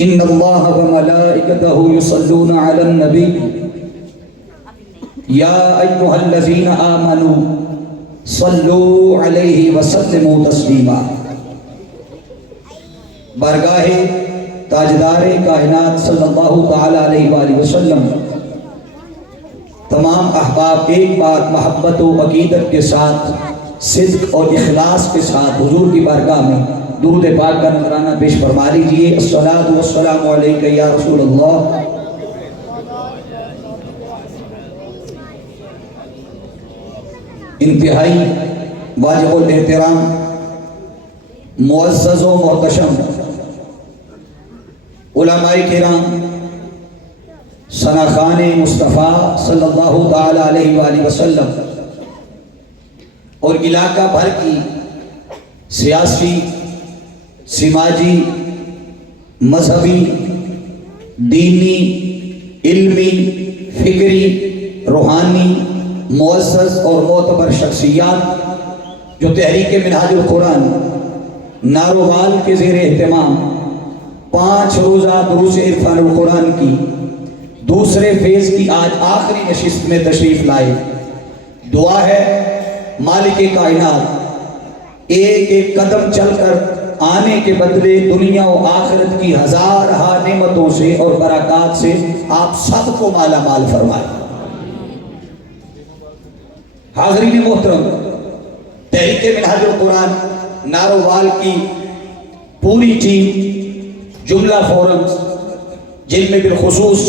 ان اللہ وملائکتہ یصلون علی النبی یا ایھا الذین آمنوا صلوا علیہ وسلموا تسلیما۔ بارگاہ تاجدار کائنات صلی اللہ تعالی علیہ وآلہ وسلم تمام احباب ایک بار محبت و عقیدت کے ساتھ صدق اور اخلاص کے ساتھ حضور کی بارگاہ میں درود پاک کا نذرانہ پیش فرما لیجئے۔ الصلاۃ والسلام علیک یا رسول اللہ۔ انتہائی واجب الاحترام معزز و محتشم علماء کرام ثناخان مصطفیٰ صلی اللہ تعالی علیہ وآلہ وسلم اور علاقہ بھر کی سیاسی، سماجی، مذہبی، دینی، علمی، فکری، روحانی معزز اور معتبر شخصیات جو تحریک منہاج القرآن ناروال کے زیر اہتمام 5 روزہ دروس عرفان القرآن کی دوسرے فیز کی آج آخری نشست میں تشریف لائے۔ دعا ہے مالک کائنات ایک ایک قدم چل کر آنے کے بدلے دنیا و آخرت کی ہزارہا نعمتوں سے اور برکات سے آپ سب کو مالا مال فرمائے۔ حاضرین محترم، تحریک منہاج القرآن ناروال کی پوری ٹیم، جملہ فورمز جن میں بالخصوص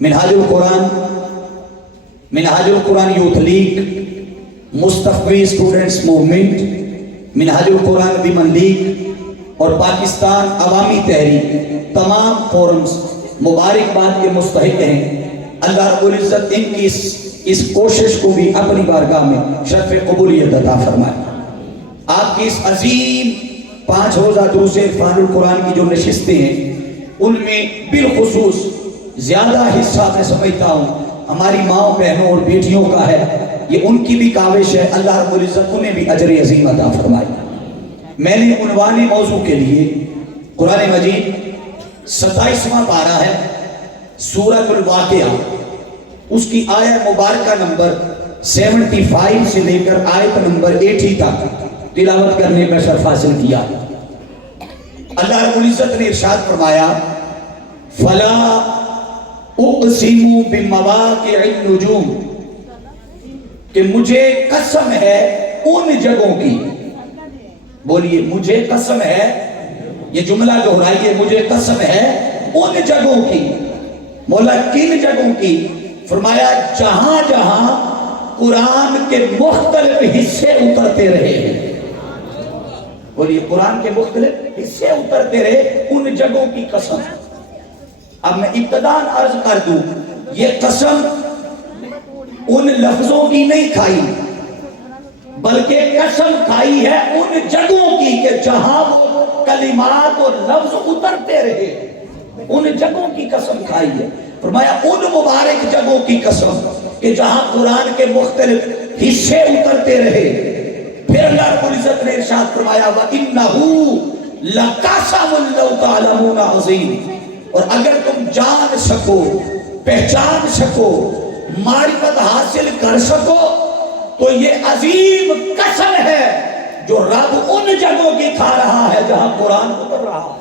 منہاج القرآن یوتھ لیگ، مصطفی اسٹوڈنٹس موومنٹ، منہاج القرآن ویمن لیگ اور پاکستان عوامی تحریک، تمام فورمز مبارکباد کے مستحق ہیں۔ اللہ رب العزت ان کی اس کوشش کو بھی اپنی بارگاہ میں شرف قبولیت عطا فرمائے۔ آپ کی اس عظیم 5 روزہ دروس عرفان القرآن کی جو نشستیں ہیں ان میں بالخصوص زیادہ حصہ میں سمجھتا ہوں ہماری ماں، بہنوں اور بیٹیوں کا ہے۔ یہ ان کی بھی کاوش ہے، اللہ رب العزت انہیں بھی اجر عظیم عطا فرمائے۔ میں نے عنوان موضوع کے لیے قرآن مجید 27واں پارہ ہے، سورۃ الواقعہ، اس کی آیت مبارکہ نمبر 75 سے لے کر آیت نمبر 80 تک تلاوت کرنے کا شرف حاصل کیا۔ اللہ رب العزت نے ارشاد فرمایا، فَلَا اُقْسِمُ بِمَوَاقِعِ النُّجُومِ، کہ مجھے قسم ہے ان جگہوں کی، بولیے مجھے قسم ہے، یہ جملہ دہرائیے، مجھے قسم ہے ان جگہوں کی۔ مولا کن جگہوں کی؟ فرمایا جہاں جہاں قرآن کے مختلف حصے اترتے رہے ہیں۔ بولیے قرآن کے مختلف حصے اترتے رہے، ان جگہوں کی قسم۔ اب میں ابتداً عرض کر دوں، یہ قسم ان لفظوں کی نہیں کھائی، بلکہ قسم کھائی ہے ان جگہوں کی کہ جہاں وہ کلمات اور لفظ اترتے رہے، ان جگہوں کی قسم کھائی ہے۔ فرمایا ان مبارک جگہوں کی قسم کہ جہاں قرآن کے مختلف حصے اترتے رہے۔ پھر اللہ رب العزت نے ارشاد فرمایا وَإِنَّهُ لَقَسَمٌ لَوْ تَعْلَمُونَ عَظِيمٌ، اور اگر تم جان سکو، پہچان سکو، معرفت حاصل کر سکو تو یہ عظیم قسم ہے جو رب ان جگہوں کی کھا رہا ہے جہاں قرآن اتر رہا ہے۔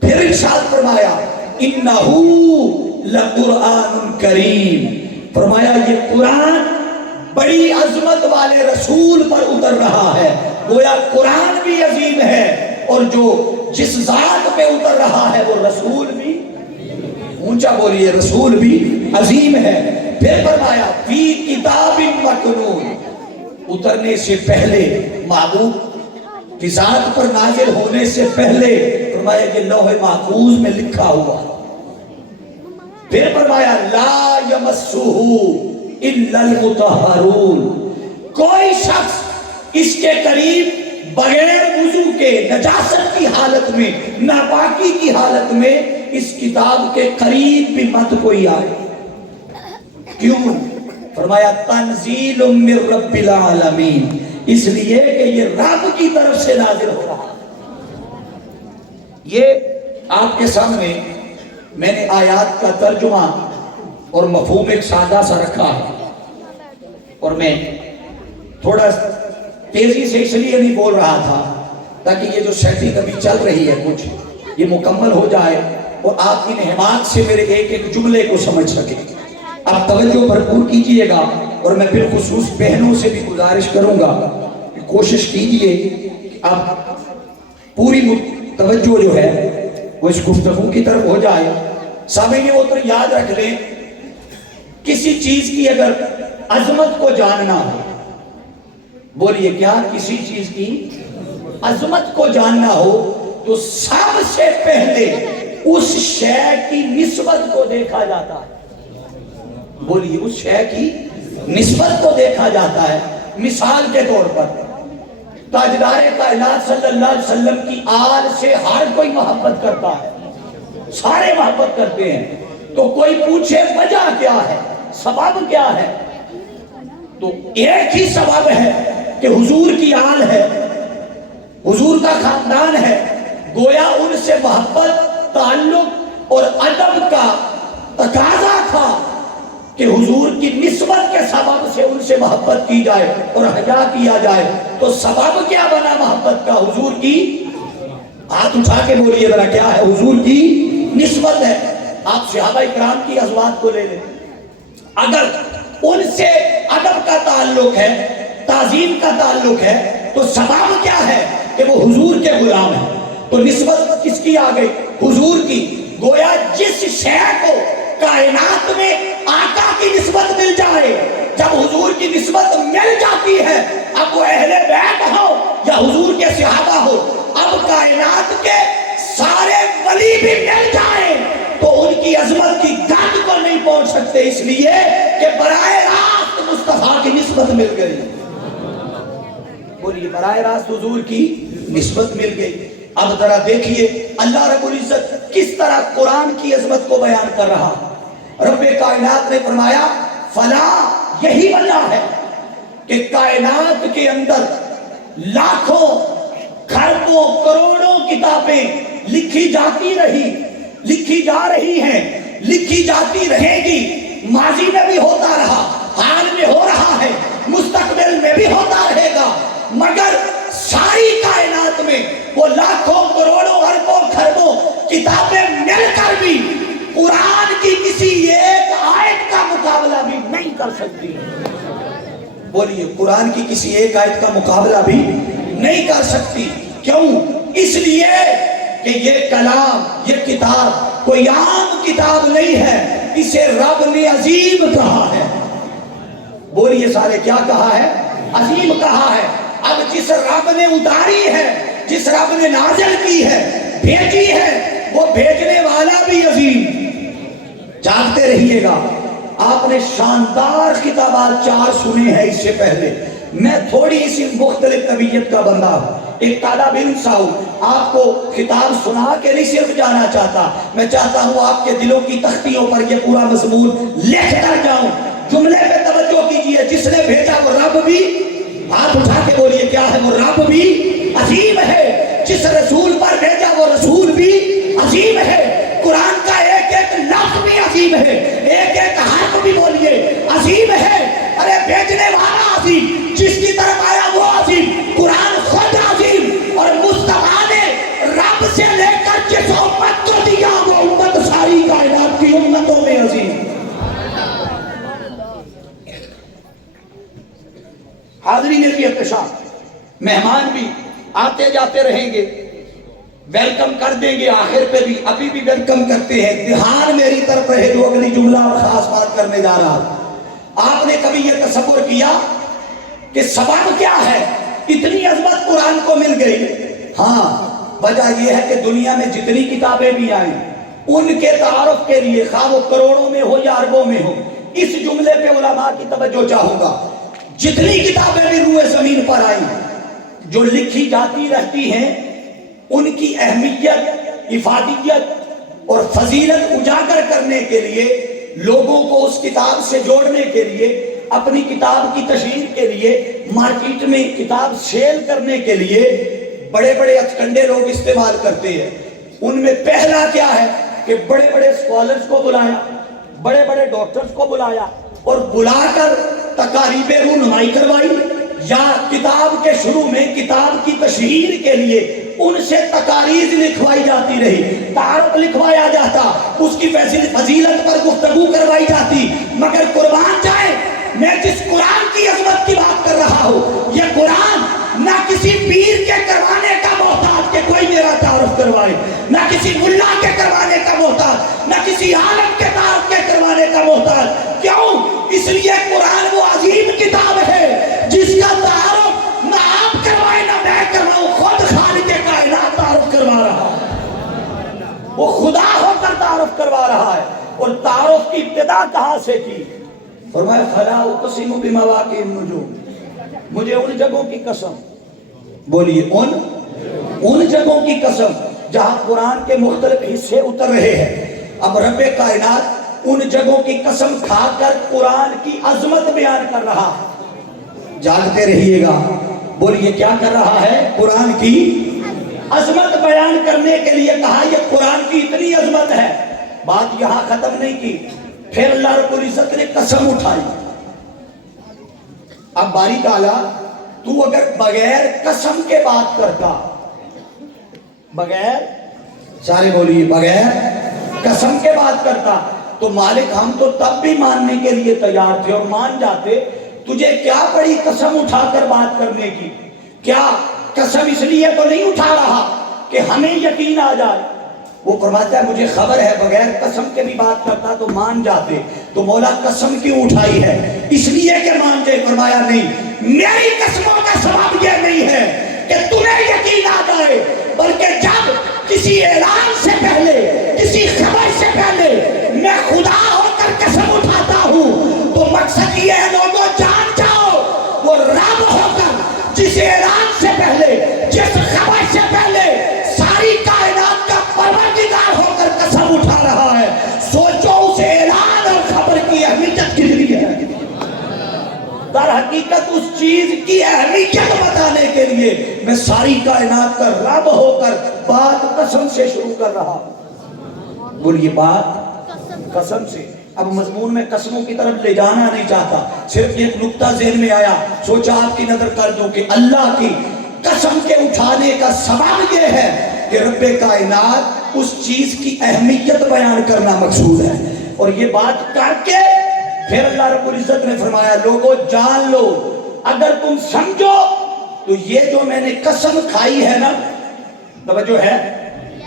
پھر ارشاد فرمایا اِنَّهُ لَقُرْآنٌ کریم، فرمایا یہ قرآن بڑی عظمت والے رسول پر اتر رہا ہے۔ گویا قرآن بھی عظیم ہے اور جو جس ذات پہ اتر رہا ہے وہ رسول بھی، اونچا بولیے، رسول بھی عظیم ہے۔ پھر فرمایا فی کتاب مکنون، اترنے سے پہلے، محبوب کی ذات پر نازل ہونے سے پہلے فرمایا کہ لوح محفوظ میں لکھا ہوا۔ پھر فرمایا لا یمسہ الا المطہرون، کوئی شخص اس کے قریب بغیر وضو کے، نجاست کی حالت میں، ناپاکی کی حالت میں اس کتاب کے قریب بھی مت کوئی آئے۔ کیوں؟ فرمایا تنزیل من رب العالمین، اس لیے کہ یہ رب کی طرف سے نازل ہو رہا ہے۔ یہ آپ کے سامنے میں نے آیات کا ترجمہ اور مفہوم ایک سادہ سا رکھا ہے، اور میں تھوڑا تیزی سے اس لیے نہیں بول رہا تھا تاکہ یہ جو سیٹنگ ابھی چل رہی ہے کچھ یہ مکمل ہو جائے اور آپ ان حمایت سے میرے ایک ایک جملے کو سمجھ سکیں۔ آپ توجہ بھرپور کیجئے گا، اور میں بالخصوص بہنوں سے بھی گزارش کروں گا کہ کوشش کیجئے کہ آپ پوری توجہ جو ہے وہ اس گفتگو کی طرف ہو جائے۔ سامعین وہ تو یاد رکھ لیں، کسی چیز کی اگر عظمت کو جاننا ہو، بولیے کیا؟ کسی چیز کی عظمت کو جاننا ہو تو سب سے پہلے اس شے کی نسبت کو دیکھا جاتا ہے۔ بولیے اس شے کی نسبت کو دیکھا جاتا ہے۔ مثال کے طور پر تاجدار کائنات صلی اللہ علیہ وسلم کی آل سے ہر کوئی محبت کرتا ہے، سارے محبت کرتے ہیں، تو کوئی پوچھے وجہ کیا ہے، سبب کیا ہے، تو ایک ہی سبب ہے کہ حضور کی آل ہے، حضور کا خاندان ہے، گویا ان سے محبت، تعلق اور ادب کا تقاضا تھا کہ حضور کی نسبت کے سبب سے ان سے محبت کی جائے اور حیا کیا جائے۔ تو سبب کیا بنا محبت کا؟ حضور کی، ہاتھ اٹھا کے بولیے ذرا کیا ہے؟ حضور کی نسبت ہے۔ آپ صحابہ اکرام کی ازواج کو لے لیں، اگر ان سے ادب کا تعلق ہے، تعظیم کا تعلق ہے، تو سبب کیا ہے؟ کہ وہ حضور کے غلام ہیں۔ تو نسبت کس کی آ گئی؟ حضور کی۔ گویا جس شے کو کائنات میں آقا کی نسبت مل جائے، جب حضور کی نسبت مل جاتی ہے، اب وہ اہل بیت ہو یا حضور کے صحابہ ہو، اب کائنات کے سارے ولی بھی مل جائیں تو ان کی عظمت کی گد کو نہیں پہنچ سکتے، اس لیے کہ براہ راست مصطفیٰ کی نسبت مل گئی۔ بولیے براہ راست حضور کی نسبت مل گئی۔ اب ذرا دیکھیے اللہ رب العزت کس طرح قرآن کی عظمت کو بیان کر رہا۔ رب کائنات نے فرمایا فلا، یہی وجہ ہے کہ کائنات کے اندر لاکھوں کھربوں کروڑوں کتابیں لکھی جاتی رہی، لکھی جا رہی ہیں، لکھی جاتی رہے گی، ماضی میں بھی ہوتا رہا، حال میں ہو رہا ہے، مستقبل میں بھی ہوتا رہے گا، مگر ساری کائنات میں وہ لاکھوں کروڑوں اربوں کھربوں کتابیں مل کر بھی قرآن کی کسی ایک آیت کا مقابلہ بھی نہیں کر سکتی۔ بولیے قرآن کی کسی ایک آیت کا مقابلہ بھی نہیں کر سکتی۔ کیوں؟ اس لیے کہ یہ کلام، یہ کتاب کوئی عام کتاب نہیں ہے، اسے رب نے عظیم کہا ہے۔ بولیے سارے کیا کہا ہے؟ عظیم کہا ہے۔ اب جس رب نے اتاری ہے، جس رب نے نازل کی ہے، بھیجی ہے، وہ بھیجنے والا بھی عظیم۔ جانتے رہیے گا، آپ نے شاندار خطابات 4 سنے ہیں اس سے پہلے۔ میں تھوڑی سی مختلف طبیعت کا بندہ ہوں، ایک طالب علم سا ہوں، آپ کو خطاب سنا کے نہیں صرف جانا چاہتا، میں چاہتا ہوں آپ کے دلوں کی تختیوں پر یہ پورا مضمون لکھ کر جاؤں۔ جملے پہ توجہ کیجئے، جس نے بھیجا وہ رب بھی، ہاتھ اٹھا کے بولیے کیا ہے؟ وہ رب بھی عظیم ہے۔ جس رسول پر بھیجا وہ رسول بھی عظیم ہے۔ قرآن کا ایک ایک لفظ بھی عظیم ہے، ایک ایک حرف بھی بولیے عظیم ہے۔ ارے بھیجنے والا عظیم، جس کی طرف آیا وہ عظیم، قرآن خود عظیم، اور مصطفیٰ نے رب سے لے کر جس امت کو دیا وہ امت ساری کائنات کی امتوں میں عظیم۔ حاضرین بھی احتشام، مہمان بھی آتے جاتے رہیں گے، ویلکم کر دیں گے، آخر پہ بھی ابھی بھی ویلکم کرتے ہیں۔ دھیان میری طرف رہے، جو اگلی جملہ اور خاص بات کرنے جا رہا۔ آپ نے کبھی یہ تصور کیا کہ سبب کیا ہے اتنی عظمت قرآن کو مل گئی؟ ہاں، وجہ یہ ہے کہ دنیا میں جتنی کتابیں بھی آئیں ان کے تعارف کے لیے، خواہ وہ کروڑوں میں ہو یا اربوں میں ہو، اس جملے پہ علماء کی توجہ چاہوں گا۔ جتنی کتابیں بھی روئے زمین پر آئیں جو لکھی جاتی رہتی ہیں، ان کی اہمیت، افادیت اور فضیلت اجاگر کرنے کے لیے، لوگوں کو اس کتاب سے جوڑنے کے لیے، اپنی کتاب کی تشہیر کے لیے، مارکیٹ میں کتاب سیل کرنے کے لیے بڑے بڑے ہتھکنڈے لوگ استعمال کرتے ہیں۔ ان میں پہلا کیا ہے کہ بڑے بڑے اسکالرز کو بلایا، بڑے بڑے ڈاکٹرز کو بلایا اور بلا کر تقاریب رونمائی کروائی، یا کتاب کے شروع میں کتاب کی تشہیر کے لیے ان سے تقاریر لکھوائی جاتی رہی، تعارف لکھوایا جاتا، اس کی فضیلت پر گفتگو کروائی جاتی۔ مگر قربان جائے، میں جس قرآن کی عظمت کی بات کر رہا ہوں، یہ قرآن نہ کسی پیر کے کروانے کا محتاج کہ کوئی میرا تعارف کروائے، نہ کسی ملا کے کروانے کا محتاج، نہ کسی عالم کے تعارف کے کروانے کا محتاج۔ کیوں؟ اس لیے قرآن وہ عظیم کتاب ہے جس کا تعارف نہ آپ کروائے نہ میں کرواؤں، خود خالق کائنات تعارف کروا رہا ہے، وہ خدا ہو کر تعارف کروا رہا ہے۔ اور تعارف کی ابتدا کہاں سے کی؟ فرمایا فلا اقسم بمواقع النجوم، مجھے ان جگہوں کی قسم، بولیے ان جگہوں کی قسم جہاں قرآن کے مختلف حصے اتر رہے ہیں۔ اب رب کائنات ان جگہوں کی قسم کھا کر قرآن کی عظمت بیان کر رہا ہے۔ جاگتے رہیے گا، بولیے کیا کر رہا ہے؟ قرآن کی عظمت بیان کرنے کے لیے کہا یہ قرآن کی اتنی عظمت ہے۔ بات یہاں ختم نہیں کی، پھر اللہ رب العزت نے قسم اٹھائی۔ اب باری تعالیٰ تو اگر بغیر قسم کے بات کرتا، بغیر، سارے بولیے بغیر قسم کے بات کرتا تو مالک ہم تو تب بھی ماننے کے لیے تیار تھے اور مان جاتے، تجھے کیا پڑی قسم اٹھا کر بات کرنے کی؟ کیا قسم اس لیے تو نہیں اٹھا رہا کہ ہمیں یقین آ جائے؟ وہ فرماتا ہے مجھے خبر ہے بغیر قسم کے بھی بات کرتا تو مان جاتے، تو مولا قسم کیوں اٹھائی ہے؟ اس لیے کہ مان جائے۔ فرمایا نہیں، میری قسموں کا سبب یہ نہیں ہے کہ تمہیں یقین آ جائے، بلکہ جب کسی اعلان سے پہلے، کسی خبر سے پہلے میں خدا ہو کر قسم اٹھاتا ہوں تو مقصد یہ ہے لوگوں جان جاؤ وہ رب ہو کر جس اعلان سے پہلے، جس خبر سے پہلے ساری کائنات کا پروردگار ہو کر قسم اٹھا رہا ہے، سوچو اس اعلان اور خبر کی اہمیت کتنی ہے۔ در حقیقت اس چیز کی اہمیت بتانے کے لیے میں ساری کائنات کا رب ہو کر بات قسم سے شروع کر رہا ہوں۔ بولیے بات قسم سے۔ اب مضمون میں قسموں کی طرف لے جانا نہیں چاہتا، صرف ایک نقطہ ذہن میں آیا، سوچا آپ کی نظر کر دوں کہ اللہ کی قسم کے اٹھانے کا سبب یہ ہے کہ رب کائنات اس چیز کی اہمیت بیان کرنا مقصود ہے۔ اور یہ بات کر کے پھر اللہ رب العزت نے فرمایا لوگوں جان لو، اگر تم سمجھو تو یہ جو میں نے قسم کھائی ہے نا، توجہ ہے،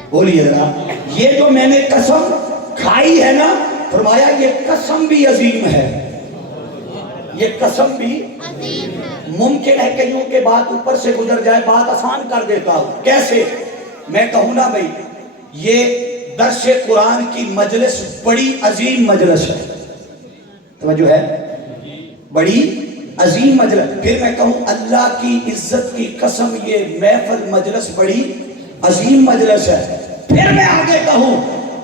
بولیے ذرا، یہ جو میں نے قسم کھائی ہے نا، فرمایا یہ قسم بھی عظیم ہے، یہ قسم بھی عظیم ہے۔ ممکن ہے کہ یوں کہ بات اوپر سے گزر جائے، بات آسان کر دیتا ہوں۔ کیسے؟ میں کہوں نا بھائی یہ درس قرآن کی مجلس بڑی عظیم مجلس ہے، توجہ ہے، بڑی عظیم مجلس۔ پھر میں کہوں اللہ کی عزت کی قسم یہ محفل مجلس بڑی عظیم مجلس ہے۔ پھر میں آگے کہوں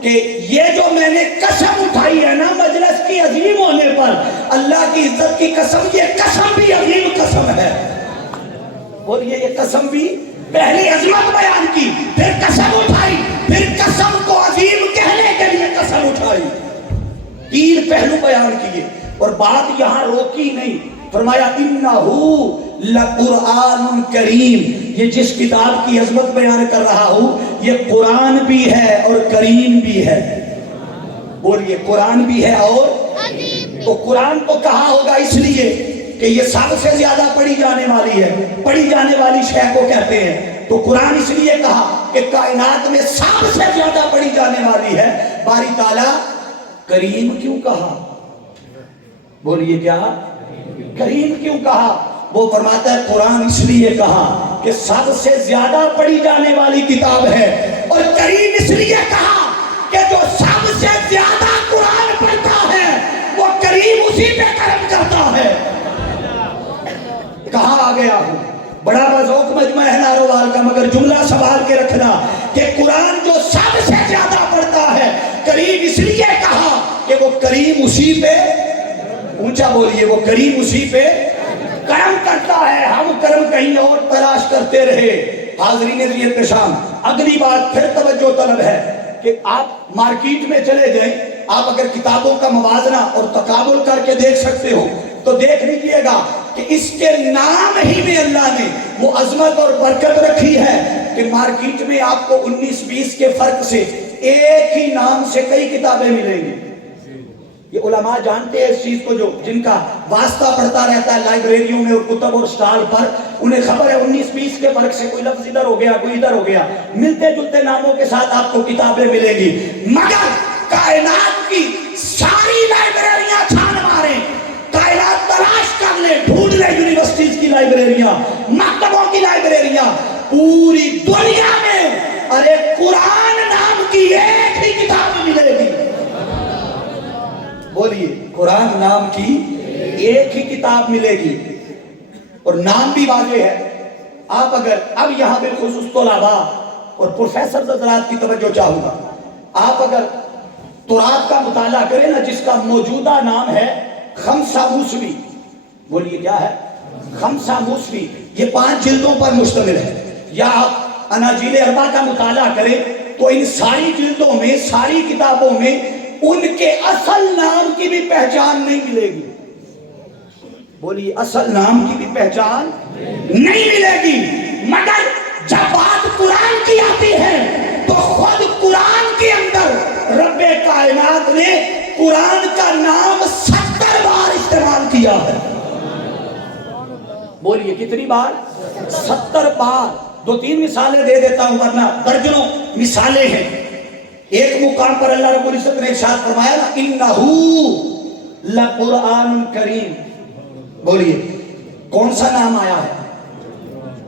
کہ یہ جو میں نے قسم اٹھائی ہے نا مجلس کی عظیم ہونے پر، اللہ کی عزت کی قسم، یہ قسم بھی عظیم قسم ہے۔ بولیے یہ قسم بھی، پہلی عظمت بیان کی، پھر قسم اٹھائی، پھر قسم کو عظیم کہنے کے لیے قسم اٹھائی، تین پہلو بیان کیے۔ اور بات یہاں روکی نہیں، فرمایا انہو لقرآن کریم، یہ جس کتاب کی عظمت بیان کر رہا ہوں یہ قرآن بھی ہے اور کریم بھی ہے۔ بولیے قرآن بھی ہے اور تو قرآن کو کہا ہوگا اس لیے کہ یہ سب سے زیادہ پڑھی جانے والی ہے، پڑھی جانے والی شے کو کہتے ہیں، تو قرآن اس لیے کہا کہ کائنات میں سب سے زیادہ پڑھی جانے والی ہے۔ باری تعالیٰ کریم کیوں کہا؟ بولیے کیا؟ کریم کیوں کہا؟ وہ فرماتا ہے قرآن اس لیے کہا کہ سب سے زیادہ پڑھی جانے والی کتاب ہے، اور کریم اس لیے کہا کہ جو سب سے زیادہ قرآن پڑھتا ہے وہ کریم اسی پہ کرم کرتا ہے۔ کہاں آ گیا ہوں؟ بڑا بذوق مجمع ہے ناروال کا، مگر جملہ سنبھال کے رکھنا کہ قرآن جو سب سے زیادہ پڑھتا ہے کریم اس لیے کہا کہ وہ کریم اسی پہ، اونچا بولیے، وہ کریم اسی پہ کرم کرتا ہے۔ ہم کرم کہیں اور تلاش کرتے رہے، حاضرین احتشام، اگلی بات پھر توجہ طلب ہے کہ آپ مارکیٹ میں چلے جائیں، آپ اگر کتابوں کا موازنہ اور تقابل کر کے دیکھ سکتے ہو تو دیکھ لیجئے گا کہ اس کے نام ہی میں اللہ نے وہ عظمت اور برکت رکھی ہے کہ مارکیٹ میں آپ کو 19-20 کے فرق سے ایک ہی نام سے کئی کتابیں ملیں گی۔ یہ علماء جانتے ہیں اس چیز کو، جو جن کا واسطہ پڑھتا رہتا ہے لائبریریوں میں اور کتب اور سٹال پر، انہیں خبر ہے 19-20 کے فرق سے کوئی لفظ ادھر ہو گیا کوئی ادھر ہو گیا، ملتے جلتے ناموں کے ساتھ آپ کو کتابیں ملیں گی۔ مگر کائنات کی ساری لائبریریاں چھان ماریں، کائنات تلاش کر لیں، ڈھونڈ لیں، یونیورسٹیز کی لائبریریاں، مکتبوں کی لائبریریاں، پوری دنیا میں ارے قرآن نام کی ایک ہی کتاب ملے گی۔ بولیے، قرآن نام کی ایک ہی کتاب ملے گی، اور نام بھی واضح ہے۔ آپ اگر اب یہاں بالخصوص طلباء اور پروفیسر حضرات کی توجہ چاہوں گا، آپ اگر تورات کا مطالعہ کریں نا، جس کا موجودہ نام ہے خمسہ موسوی، بولیے کیا ہے؟ خمسہ موسوی، یہ 5 جلدوں پر مشتمل ہے۔ یا آپ اناجیل اربعہ کا مطالعہ کریں تو ان ساری جلدوں میں، ساری کتابوں میں ان کے اصل نام کی بھی پہچان نہیں ملے گی۔ بولیے، اصل نام کی بھی پہچان نہیں ملے گی۔ مگر جب بات قرآن کی آتی ہے تو خود قرآن کے اندر رب کائنات نے قرآن کا نام 70 بار استعمال کیا ہے۔ بولیے کتنی بار؟ 70 بار۔ 2-3 مثالیں دے دیتا ہوں ورنہ درجنوں مثالیں ہیں۔ ایک مقام پر اللہ رب العزت نے ارشاد فرمایا نا، انہ لقرآن کریم۔ بولیے کون سا نام آیا ہے؟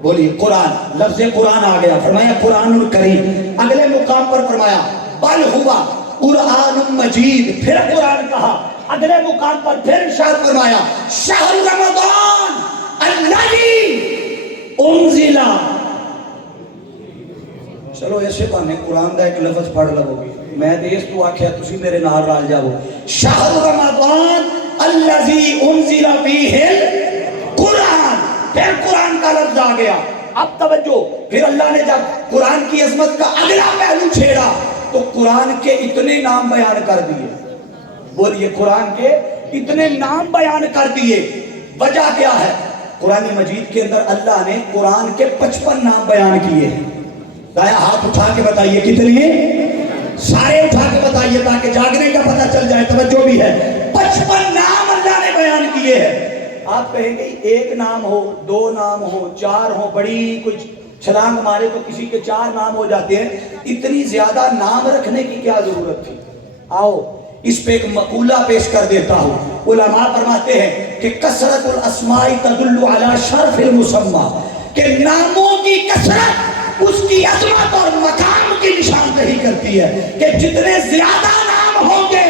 بولیے قرآن، لفظ قرآن آ گیا، فرمایا قرآن الکریم۔ اگلے مقام پر فرمایا بل ہوا قرآن مجید، پھر قرآن کہا۔ اگلے مقام پر پھر ارشاد فرمایا شہر رمضان الذی انزل۔ چلو ایسے بانے قرآن دا ایک لفظ پڑھ لگو گی، میں دیس تو آکھیا تسی میرے نال رال جاؤ۔ شہر رمضان الذی انزل فیہ القرآن، پھر قرآن کا لفظ آ گیا۔ اب توجہ، پھر اللہ نے جب قرآن کی عظمت کا اگلا پہلو چھیڑا تو قرآن کے اتنے نام بیان کر دیے۔ بولیے قرآن کے اتنے نام بیان کر دیے۔ وجہ کیا ہے؟ قرآن مجید کے اندر اللہ نے قرآن کے 55 نام بیان کیے ہیں۔ دایا ہاتھ اٹھا کے بتائیے کتنے؟ سارے اٹھا کے بتائیے تاکہ جاگنے کا پتہ چل جائے، توجہ بھی ہے۔ 55 نام اللہ نے بیان کیے ہیں۔ آپ کہیں گے ایک نام ہو، 2 نام ہو، 4 ہو، بڑی کچھ چھلانگ مارے تو کسی کے 4 نام ہو جاتے ہیں، اتنی زیادہ نام رکھنے کی کیا ضرورت تھی؟ آؤ اس پہ ایک مقولہ پیش کر دیتا ہوں۔ علماء فرماتے ہیں کہ کثرت الاسماء تدل علی شرف المسمى، کہ ناموں کی کثرت اس کی عظمت اور مقام کی نشاندہی کرتی ہے، کہ جتنے زیادہ نام ہوں گے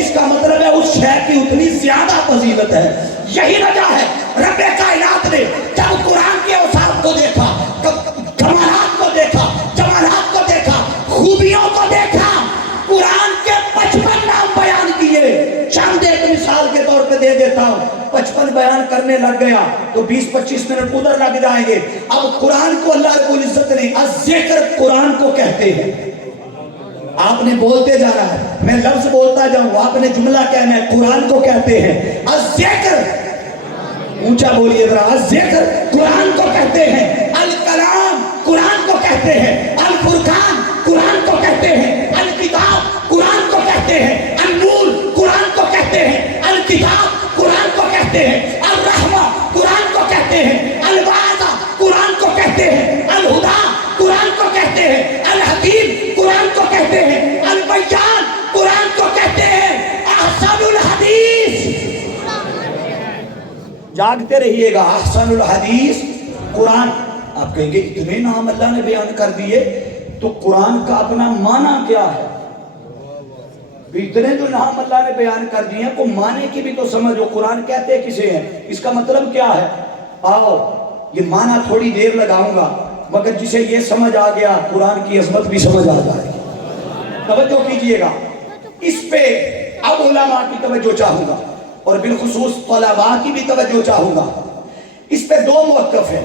اس کا مطلب ہے اس شے کی اتنی زیادہ فضیلت ہے۔ یہی وجہ ہے رب کائنات نے جب قرآن کے اوصاف کو دیکھا، کمالات کو دیکھا، جمالات کو دیکھا، خوبیوں کو دیکھا، قرآن کے 55 نام بیان کیے۔ چند ایک مثال کے طور پہ دے دیتا ہوں، 55 بیان کرنے لگ گیا تو 20-25 منٹ ادھر لگ جائیں گے۔ اب قرآن کو اللہ رب العزت نے الذکر قرآن کو کہتے ہیں۔ آپ نے بولتے جانا ہے، میں لفظ بولتا جاؤں، آپ نے جملہ کہنا ہے، قرآن کو کہتے ہیں الذکر، اونچا بولیے ذرا، الذکر قرآن کو کہتے ہیں، الکلام قرآن کو کہتے ہیں، الفرقان قرآن کو کہتے ہیں، الکتاب قرآن کو کہتے ہیں، النور قرآن کو کہتے ہیں، الکتاب قرآن کو کہتے ہیں، الرحمہ قرآن کو کہتے ہیں، الوعظہ قرآن کو کہتے ہیں، الہدیٰ قرآن کو کہتے ہیں، الحکیم قرآن کو کہتے ہیں، البیان قرآن کو کہتے ہیں، احسن الحدیث، جاگتے رہیے گا، احسن الحدیث قرآن۔ آپ کہیں گے اتنے نام اللہ نے بیان کر دیے تو قرآن کا اپنا معنی کیا ہے؟ اتنے جو نام اللہ نے بیان کر دیے ہیں کو معنی کی بھی تو سمجھو، قرآن کہتے کسے ہیں، اس کا مطلب کیا ہے؟ آؤ یہ معنی تھوڑی دیر لگاؤں گا، مگر جسے یہ سمجھ آ گیا قرآن کی عظمت بھی سمجھ آ جائے گی۔ توجہ کیجئے گا اس پہ، اب علماء کی توجہ چاہوں گا اور بالخصوص طلباء کی بھی توجہ چاہوں گا۔ اس پہ 2 موقف ہیں۔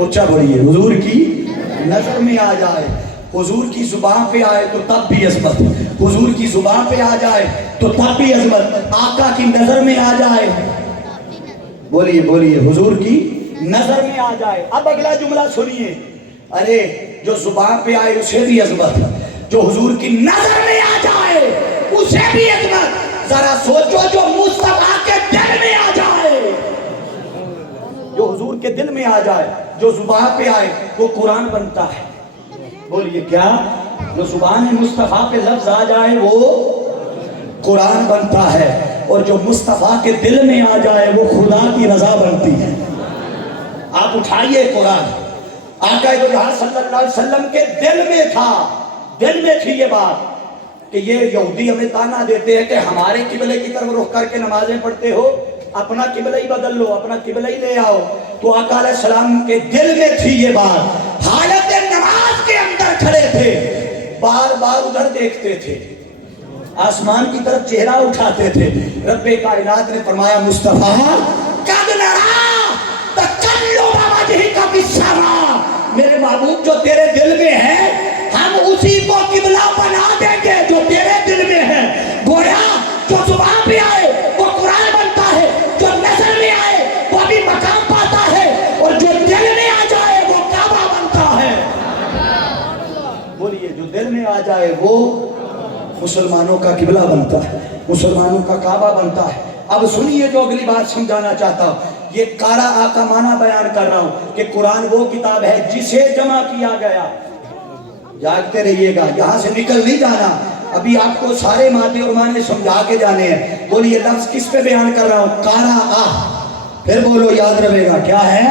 اونچا بڑھیے, حضور کی نظر میں آ جائے. حضور کی زبان پہ آئے تو تب بھی عظمت, حضور کی زبان پہ آ جائے تو تب بھی عظمت, آقا کی نظر میں آ جائے, بولیے بولیے, حضور کی نظر میں آ جائے. اب اگلا جملہ سنیے, ارے جو زبان پہ آئے اسے بھی عظمت, جو حضور کی نظر میں آ جائے اسے بھی عظمت. ذرا سوچو, جو مصطفیٰ کے دل میں آ جائے, جو حضور کے دل میں آ جائے, جو زبان پہ آئے وہ قرآن بنتا ہے. بولیے کیا؟ جو زبان مصطفیٰ پہ لفظ آ جائے وہ قرآن بنتا ہے, اور جو مصطفیٰ کے دل میں آ جائے وہ خدا کی رضا بنتی ہے. آپ اٹھائیے قرآن, آقا دو جہاں صلی اللہ علیہ وسلم کے دل میں تھا, دل میں تھی یہ بات کہ یہ یہودی ہمیں تانا دیتے ہیں کہ ہمارے قبلے کی طرف رخ کر کے نمازیں پڑھتے ہو, اپنا قبلہ ہی بدل لو, اپنا قبلہ ہی لے آؤ. تو آقا علیہ السلام کے دل میں تھی یہ بات, حالت نماز کے اندر کھڑے تھے, بار بار ادھر دیکھتے تھے, آسمان کی طرف چہرہ اٹھاتے تھے. رب کائنات نے فرمایا مصطفیٰ قد نرا تقلب وجہک فی السماء, میرے محبوب جو تیرے دل میں ہے ہم اسی کو قبلہ بنا دیں گے جو تیرے دل میں ہے. گویا جو زبان پہ آئے وہ قرآن بنتا ہے, جو نظر میں آئے وہ بھی مقام پاتا ہے, اور جو دل میں آ جائے وہ کعبہ بنتا ہے. بولیے, جو دل میں آ جائے وہ مسلمانوں کا قبلہ بنتا ہے, مسلمانوں کا کعبہ بنتا ہے. اب سنیے جو اگلی بات سمجھانا چاہتا ہوں, یہ قارئ کا معنی بیان کر رہا ہوں کہ قرآن وہ کتاب ہے جسے جمع کیا گیا. جاگتے رہیے گا, یہاں سے نکل نہیں جانا, ابھی آپ کو سارے مادے اور معنی سمجھا کے جانے ہیں. بولیے لفظ کس پہ بیان کر رہا ہوں؟ قارئ. پھر بولو, یاد رہے گا کیا ہے؟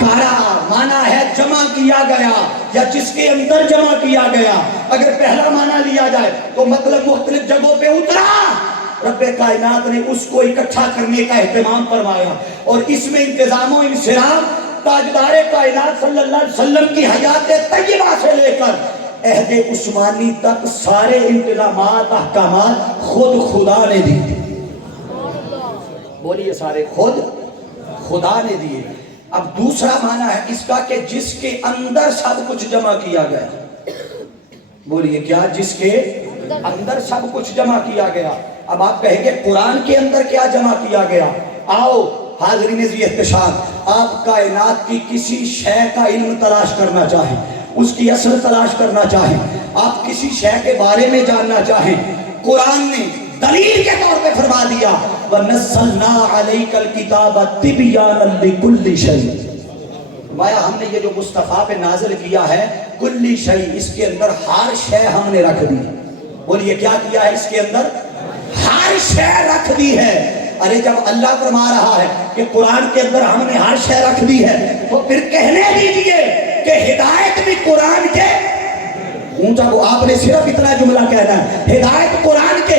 قارئ معنی ہے جمع کیا گیا یا جس کے اندر جمع کیا گیا. اگر پہلا معنی لیا جائے تو مطلب مختلف جگہوں پہ اترا, رب کائنات نے اس کو اکٹھا کرنے کا اہتمام فرمایا, اور اس میں انتظام و انصراف تاجدار کائنات صلی اللہ علیہ وسلم کی حیات طیبہ سے لے کر عہد عثمانی تک سارے انتظامات احکامات خود خدا نے دی. بولیے سارے خود خدا نے دیے. اب دوسرا معنی ہے اس کا کہ جس کے اندر سب کچھ جمع کیا گیا. بولیے کیا؟ جس کے اندر سب کچھ جمع کیا گیا. اب آپ کہیں گے قرآن کے اندر کیا جمع کیا گیا؟ آؤ حاضرین ذی احتشام, آپ کائنات کی کسی شے کا علم تلاش کرنا چاہیں, اس کی اصل تلاش کرنا چاہیں, آپ کسی شے کے بارے میں جاننا چاہیں, قرآن نے دلیل کے طور پہ فرما دیا وَنَزَّلْنَا عَلَيْكَ الْكِتَابَ تِبْيَانًا لِكُلِّ شَيْءٍ. مایا ہم نے یہ جو مصطفیٰ پہ نازل کیا ہے کلی شیء, اس کے اندر ہر شے ہم نے رکھ دی. بولیے کیا کیا ہے؟ اس کے اندر ہر شے رکھ دی ہے. ارے جب اللہ فرما رہا ہے کہ قرآن کے اندر ہم نے ہر شے رکھ دی ہے تو پھر کہنے دیجئے کہ ہدایت بھی قرآن کے اونچا, وہ آپ نے صرف اتنا جملہ کہنا ہے, ہدایت قرآن کے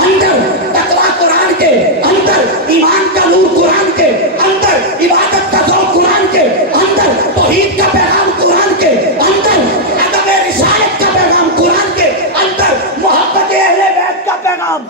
اندر, تقویٰ قرآن کے اندر, ایمان کا نور قرآن کے اندر, عبادت کا ذوق قرآن کے اندر, توحید کا پیغام قرآن کے اندر, ادب رسالت کا پیغام قرآن کے اندر, محبت اہل بیت کا پیغام.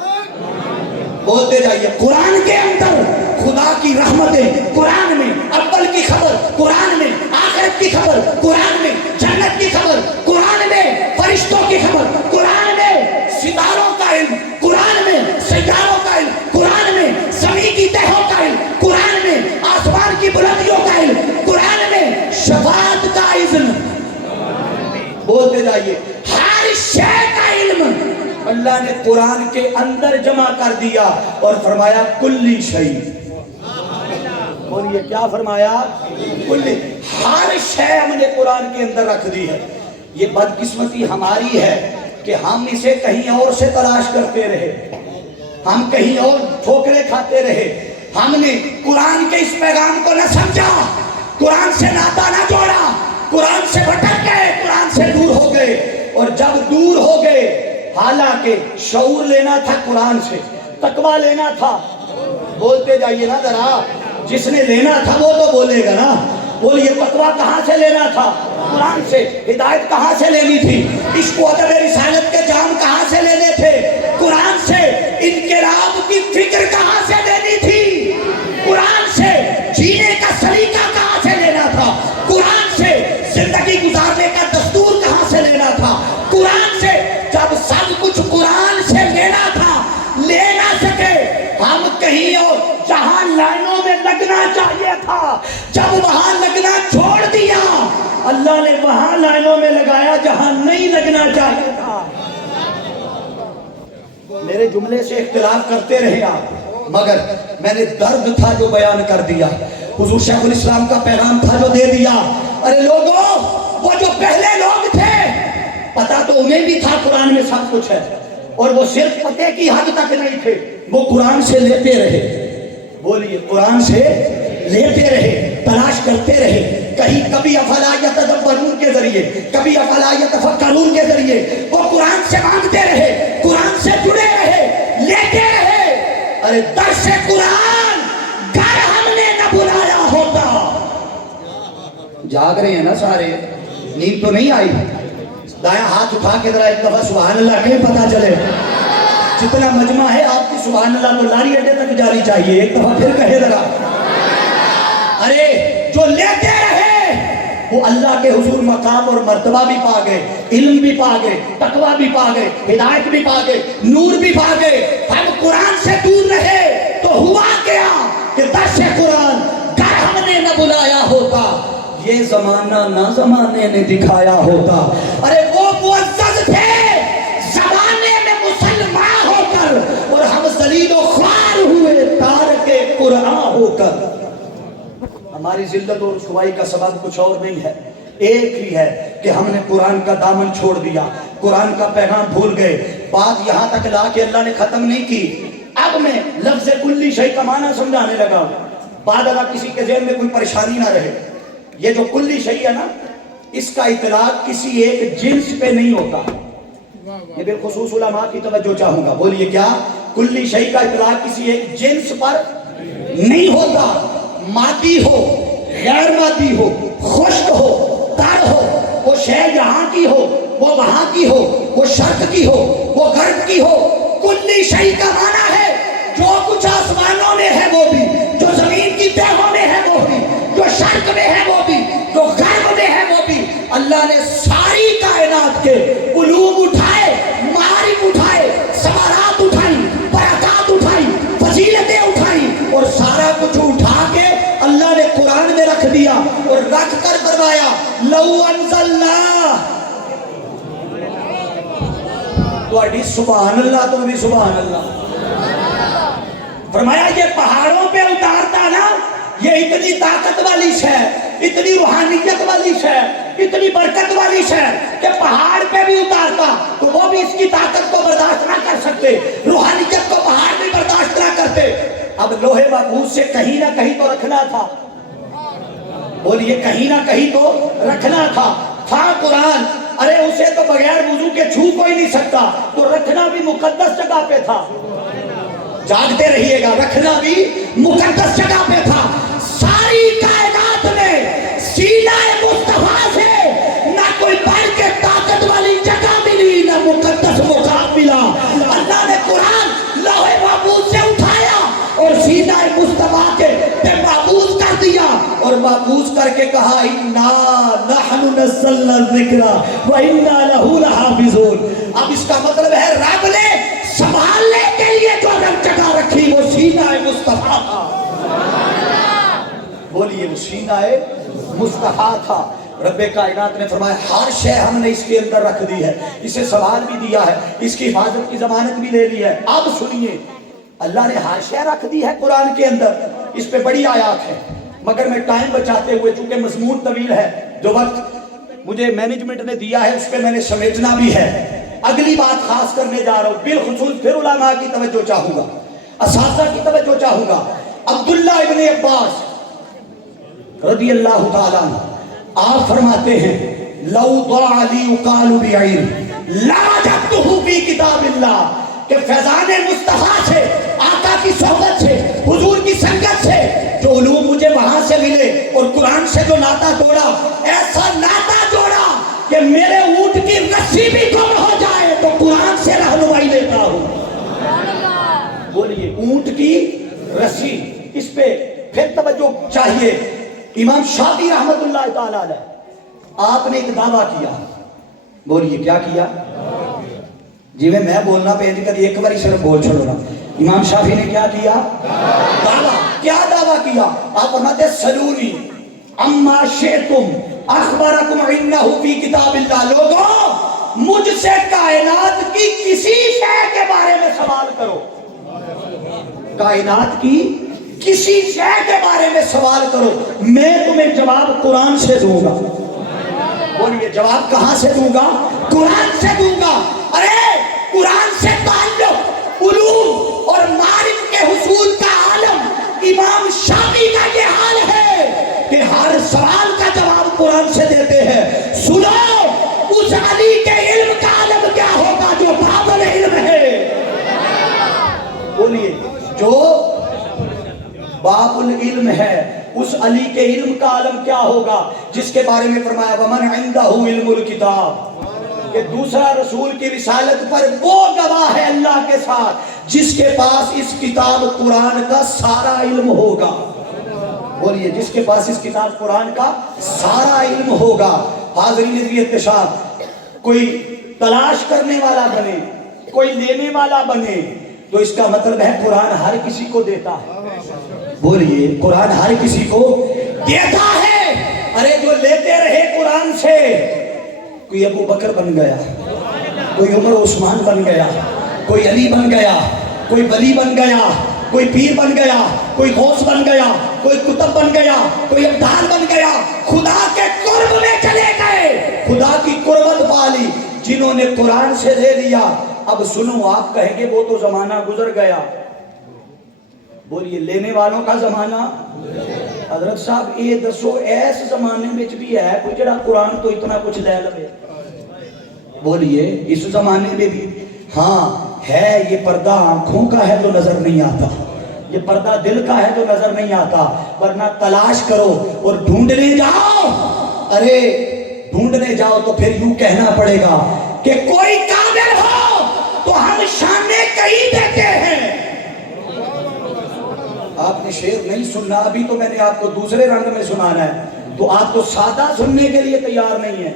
بولتے جائیے, قرآن کے اندر خدا کی رحمتیں قرآن میں, اول کی خبر قرآن میں, آخرت کی خبر قرآن میں, جنت کی خبر قرآن میں, فرشتوں کی خبر قرآن میں, ستاروں کا علم قرآن میں, سیاروں کا علم قرآن میں, زمین کی تہوں کا علم قرآن میں, آسمان کی بلندیوں کا علم قرآن میں, شفاعت کا علم. بولتے جائیے, ہر شے کا علم اللہ نے قرآن کے اندر جمع کر دیا اور فرمایا کلی شیء. بولیے کیا فرمایا؟ کلی, ہر شے ہم نے قرآن کے اندر رکھ دی ہے. یہ بدقسمتی ہماری ہے کہ ہم اسے کہیں اور سے تلاش کرتے رہے, ہم کہیں اور ٹھوکریں کھاتے رہے, ہم نے قرآن کے اس پیغام کو نہ سمجھا, قرآن سے ناطہ نہ جوڑا, قرآن سے بھٹک گئے, قرآن سے دور ہو گئے. اور جب دور ہو گئے, حالانکہ شعور لینا تھا قرآن سے, تقویٰ لینا تھا. بولتے جائیے نا ذرا, جس نے لینا تھا وہ تو بولے گا نا. بولیے تقویٰ کہاں سے لینا تھا؟ قرآن سے. ہدایت کہاں سے لینی تھی؟ عشق و ادب رسالت کے جام کہاں سے لینے تھے؟ قرآن سے. انقلاب کی فکر کہاں سے لینی تھی؟ قرآن سے. جینے کا سلیقہ کہاں سے لینا تھا؟ قرآن تھا، جب وہاں لگنا چھوڑ دیا اللہ نے وہاں لائنوں میں لگایا جہاں نہیں لگنا چاہیے تھا۔ میرے جملے سے اختلاف کرتے رہے آپ، مگر میں نے درد تھا جو بیان کر دیا، حضور شیخ الاسلام کا پیغام تھا جو دے دیا۔ ارے لوگوں، وہ جو پہلے لوگ تھے پتہ تو انہیں بھی تھا قرآن میں سب کچھ ہے، اور وہ صرف پتے کی حد تک نہیں تھے، وہ قرآن سے لیتے رہے۔ بولیے، قرآن سے لیتے رہے، تلاش کرتے رہے، کبھی افلا یتدبرون کے ذریعے، کبھی افلا یتفکرون کے ذریعے وہ قرآن سے مانگتے رہے، قرآن سے جڑے رہے، لیتے رہے۔ ارے درس قرآن گر ہم نے نہ بلایا ہوتا۔ جاگ رہے ہیں نا سارے؟ نیند تو نہیں آئی؟ دایاں ہاتھ اٹھا کے ذرا ایک دفعہ سبحان اللہ کہیں پتہ چلے۔ جتنا مجمع ہے آپ کی سبحان اللہ تو لاری اڈے تک جاری چاہیے، ایک دفعہ پھر کہے ذرا۔ ارے جو لیتے رہے وہ اللہ کے حضور مقام اور مرتبہ بھی پا گئے، علم بھی پا گئے، تقویٰ بھی پا گئے، ہدایت بھی پا گئے، نور بھی پا گئے۔ ہم قرآن سے دور رہے تو ہوا کیا کہ درس قرآن گر ہم نے نہ بلایا ہوتا، یہ زمانہ نہ زمانے نے دکھایا ہوتا۔ ارے وہ معزز تھے زمانے میں مسلمان ہو کر، اور ہم ذلیل و خوار ہوئے تارک قرآن ہو کر۔ ہماری ذلت اور رسوائی کا سبب کچھ اور نہیں ہے، ایک ہی ہے کہ ہم نے قرآن کا دامن چھوڑ دیا، قرآن کا پیغام بھول گئے۔ بات یہاں تک لا کے اللہ نے ختم نہیں کی، اب میں لفظ کلی شیء کا معنی سمجھانے لگا ہوں، بعد اگر کسی کے ذہن میں کوئی پریشانی نہ رہے۔ یہ جو کلی شیء ہے نا، اس کا اطلاق کسی ایک جنس پہ نہیں ہوتا، یہ بالخصوص علماء کی توجہ چاہوں گا۔ بولیے کیا؟ کلی شیء کا اطلاق کسی ایک جنس پر نہیں ہوتا، مادی ہو، غیر مادی ہو، خشک ہو، تر ہو، وہ شے یہاں کی ہو، وہ وہاں کی ہو، وہ شرق کی ہو، وہ غرب کی ہو۔ کلی شیء کا معنی ہے جو کچھ آسمانوں میں ہے وہ بھی، جو زمین کی تہوں میں ہے وہ بھی، جو شرق میں ہے وہ بھی، جو غرب میں ہے وہ بھی۔ اللہ نے ساری کائنات کے علوم اٹھائے، معارف اٹھائے، ثمرات اٹھائی، برکات اٹھائی، فضیلتیں اٹھائی، اور سارا کچھ اٹھا کے اللہ نے قرآن میں رکھ دیا، اور رکھ کر فرمایا لو انزلنا، تو اڈی سبحان اللہ، تم بھی سبحان اللہ۔ فرمایا یہ پہاڑوں پہ اتارتا نا، یہ اتنی طاقت والی شے، اتنی روحانیت والی شے، اتنی برکت والی شے کہ پہاڑ پہ بھی اتارتا تو وہ بھی اس کی طاقت کو برداشت نہ کر سکتے، روحانیت کو پہاڑ بھی برداشت نہ کرتے۔ اب لوہے محفوظ سے کہیں نہ کہیں تو رکھنا تھا، بولیے کہیں نہ کہیں تو رکھنا تھا قرآن۔ ارے اسے تو بغیر وضو کے چھو کوئی نہیں سکتا، تو رکھنا بھی مقدس جگہ پہ تھا۔ جاگتے رہیے گا، رکھنا بھی مقدس جگہ پہ تھا۔ ساری کائنات میں سینہ مصطفیٰ سے نہ کوئی بڑھ کے طاقت والی جگہ ملی، نہ مقدس مقام ملا۔ اللہ نے قرآن لوح محفوظ سے اٹھایا اور سینہ مصطفیٰ کے پہ محفوظ کر دیا، اور محفوظ کر کے کہا اِنَّا نَحْنُ نَزَّلْنَا الذِّكْرَ وَإِنَّا لَهُ لَحَافِظُونَ۔ اب اس کا مطلب ہے رب نے سنبھالنے کے لیے جو جگہ رکھی وہ سینہ مصطفیٰ تھا۔ بولیے وہ سینہ مصطفیٰ تھا۔ رب کائنات نے فرمایا ہر شے ہم نے اس کے اندر رکھ دی ہے، اسے سوال بھی دیا ہے، اس کی حفاظت کی ضمانت بھی لے لی ہے۔ اب سنیے، اللہ نے ہر شے رکھ دی ہے قرآن کے اندر، اس پہ بڑی آیات ہے، مگر میں ٹائم بچاتے ہوئے چونکہ مضمون طویل ہے، جو وقت مجھے مینجمنٹ نے دیا ہے اس پہ میں نے سمیٹنا بھی ہے، اگلی بات خاص کرنے جا رہا ہوں۔ بالخصوص پھر علماء کی توجہ چاہوں گا، اساتذہ کی توجہ چاہوں گا۔ عبداللہ ابن عباس رضی اللہ تعالیٰ عنہ آپ فرماتے ہیں لو ضاع لی یقال بعیر لوجدتہ فی کتاب اللہ، کہ فیضان مصطفیٰ سے، آقا کی صحبت سے، حضور کی سنگت سے جو علوم مجھے وہاں سے ملے، اور قرآن سے جو ناطہ توڑا، ایسا ناطہ جوڑا کہ میرے اونٹ کی رسی بھی گم ہو جائے تو قرآن سے رہنمائی لیتا ہوں۔ بولیے اونٹ کی رسی، اس پہ پھر توجہ چاہیے۔ امام شافعی رحمت اللہ تعالیٰ علیہ آپ نے ایک دعویٰ کیا، بولیے کیا کیا؟ جی میں بولنا پہ کبھی ایک بار صرف بول چھوڑو نا۔ امام شافعی نے کیا کیا؟ دعویٰ کیا دعویٰ کیا؟ آپ فرماتے سلونی اما شئتم اخبرکم انہ فی کتاب اللہ. لوگوں مجھ سے کائنات کی کسی شے کے بارے میں سوال کرو، کائنات کی کسی شے کے بارے میں سوال کرو، میں تمہیں جواب قرآن سے دوں گا. بولیے جواب کہاں سے دوں گا؟ قرآن سے دوں گا. ارے قرآن سے تعلق علوم اور معرفت کے حصول کا عالم امام شافعی کا یہ حال ہے کہ ہر سوال کا جواب قرآن سے دیتے ہیں. سنو اس علی کے علم کا عالم کیا ہوگا جو باب العلم ہے. بولیے جو باب العلم ہے اس علی کے علم کا عالم کیا ہوگا جس کے بارے میں فرمایا ومن عنده علم الکتاب، کہ دوسرا رسول کی رسالت پر وہ گواہ ہے اللہ کے ساتھ جس کے پاس اس کتاب قرآن کا سارا علم ہوگا. بولیے جس کے پاس اس کتاب قرآن کا سارا علم ہوگا. حاضرین احتشام، کوئی تلاش کرنے والا بنے، کوئی لینے والا بنے تو اس کا مطلب ہے قرآن ہر کسی کو دیتا ہے. بولیے قرآن ہر کسی کو دیتا ہے. ارے جو لیتے رہے قرآن سے، کوئی ابو بکر بن گیا، کوئی عمر عثمان بن گیا، کوئی علی بن گیا، کوئی ولی بن گیا، کوئی پیر بن گیا، کوئی غوث بن گیا، کوئی کتب بن گیا، کوئی ابدال بن گیا، خدا کے قرب میں چلے گئے، خدا کی قربت پا لی جنہوں نے قرآن سے لے لیا. اب سنو، آپ کہیں گے وہ تو زمانہ گزر گیا. بولیے لینے والوں کا زمانہ. حضرت صاحب یہ دسو ایس زمانے میں بھی ہے کوئی جڑا قرآن تو اتنا کچھ لے لے؟ بولیے اس زمانے میں بھی ہاں ہے. یہ پردہ آنکھوں کا ہے تو نظر نہیں آتا، یہ پردہ دل کا ہے تو نظر نہیں آتا، ورنہ تلاش کرو اور ڈھونڈنے جاؤ. ارے ڈھونڈنے جاؤ تو پھر یوں کہنا پڑے گا کہ کوئی قابل ہو تو ہم شانے کہیں دیتے ہیں. آپ نے شعر نہیں سننا ابھی تو میں نے آپ کو دوسرے رنگ میں سنانا ہے، تو آپ کو سادہ سننے کے لیے تیار نہیں ہے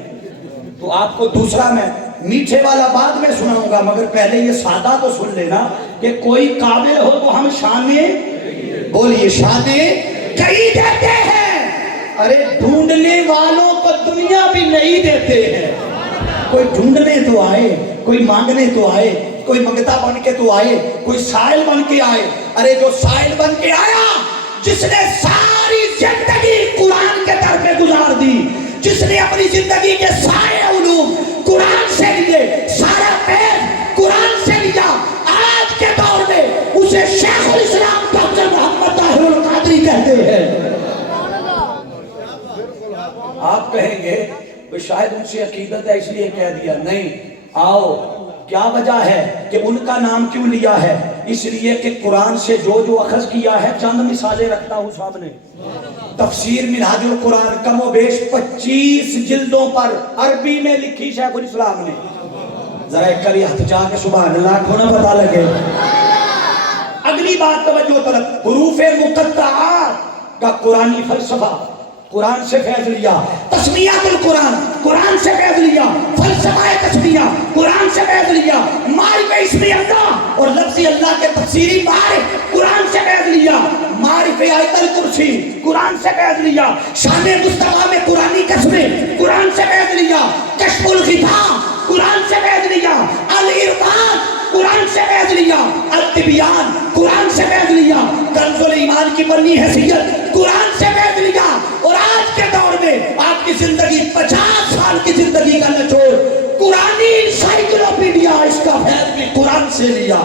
تو آپ کو دوسرا میں میٹھے والا بعد میں سناؤں گا، مگر پہلے یہ سادہ تو سن لینا کہ کوئی قابل ہو تو ہم شانے، بولیے شانے کہیں دیتے ہیں. ارے ڈھونڈنے والوں کو دنیا بھی نہیں دیتے ہیں. کوئی ڈھونڈنے تو آئے، کوئی مانگنے تو آئے، کوئی منگتا بن کے تو آئے، کوئی سائل بن کے آئے. ارے جو سائل بن کے آیا، جس نے ساری زندگی قرآن کے در پہ گزار دی، جس نے اپنی زندگی کے سارے علوم قرآن سے لیے، سارا فیض قرآن سے لیا، آج کے دور میں اسے شیخ الاسلام ڈاکٹر محمد طاہر القادری کہتے ہیں. آپ کہیں گے شاید ان سے عقیدت ہے اس لیے کہہ دیا. نہیں، آؤ کیا وجہ ہے کہ ان کا نام کیوں لیا ہے؟ اس لیے کہ قرآن سے جو اخذ کیا ہے چند مثالیں رکھتا ہوں سامنے. تفسیر منہاج القرآن کم و بیش 25 جلدوں پر عربی میں لکھی شیخ الاسلام نے. ذرا ایک کری ہاتھ جا کے سبحان اللہ کو نہ پتا لگے. اگلی بات توجہ طلب، حروف مقطعات کا قرآنی فلسفہ قرآن سے فیض لیا. تسمیات القرآن قرآن سے فیض لیا. فلسفہ تسمیہ قرآن سے فیض لیا. معرفت اسم اللہ اور لفظ اللہ کے تفسیری معرفت قرآن سے فیض لیا. معرفت آیت الکرسی قرآن سے فیض لیا. شان مصطفیٰ میں قرآنی قسمیں قرآن سے فیض لیا. کشف الغطاء قرآن سے فیض لیا. الارفان قرآن سے فیض لیا. التبیان قرآن سے فیض لیا. کنز الایمان کی بنی حیثیت قرآن سے فیض لیا. اور آج کے دور میں آپ کی زندگی 50 سال کی زندگی کا نچوڑ قرآنی انسائیکلوپیڈیا، اس کا فیض بھی قرآن سے لیا.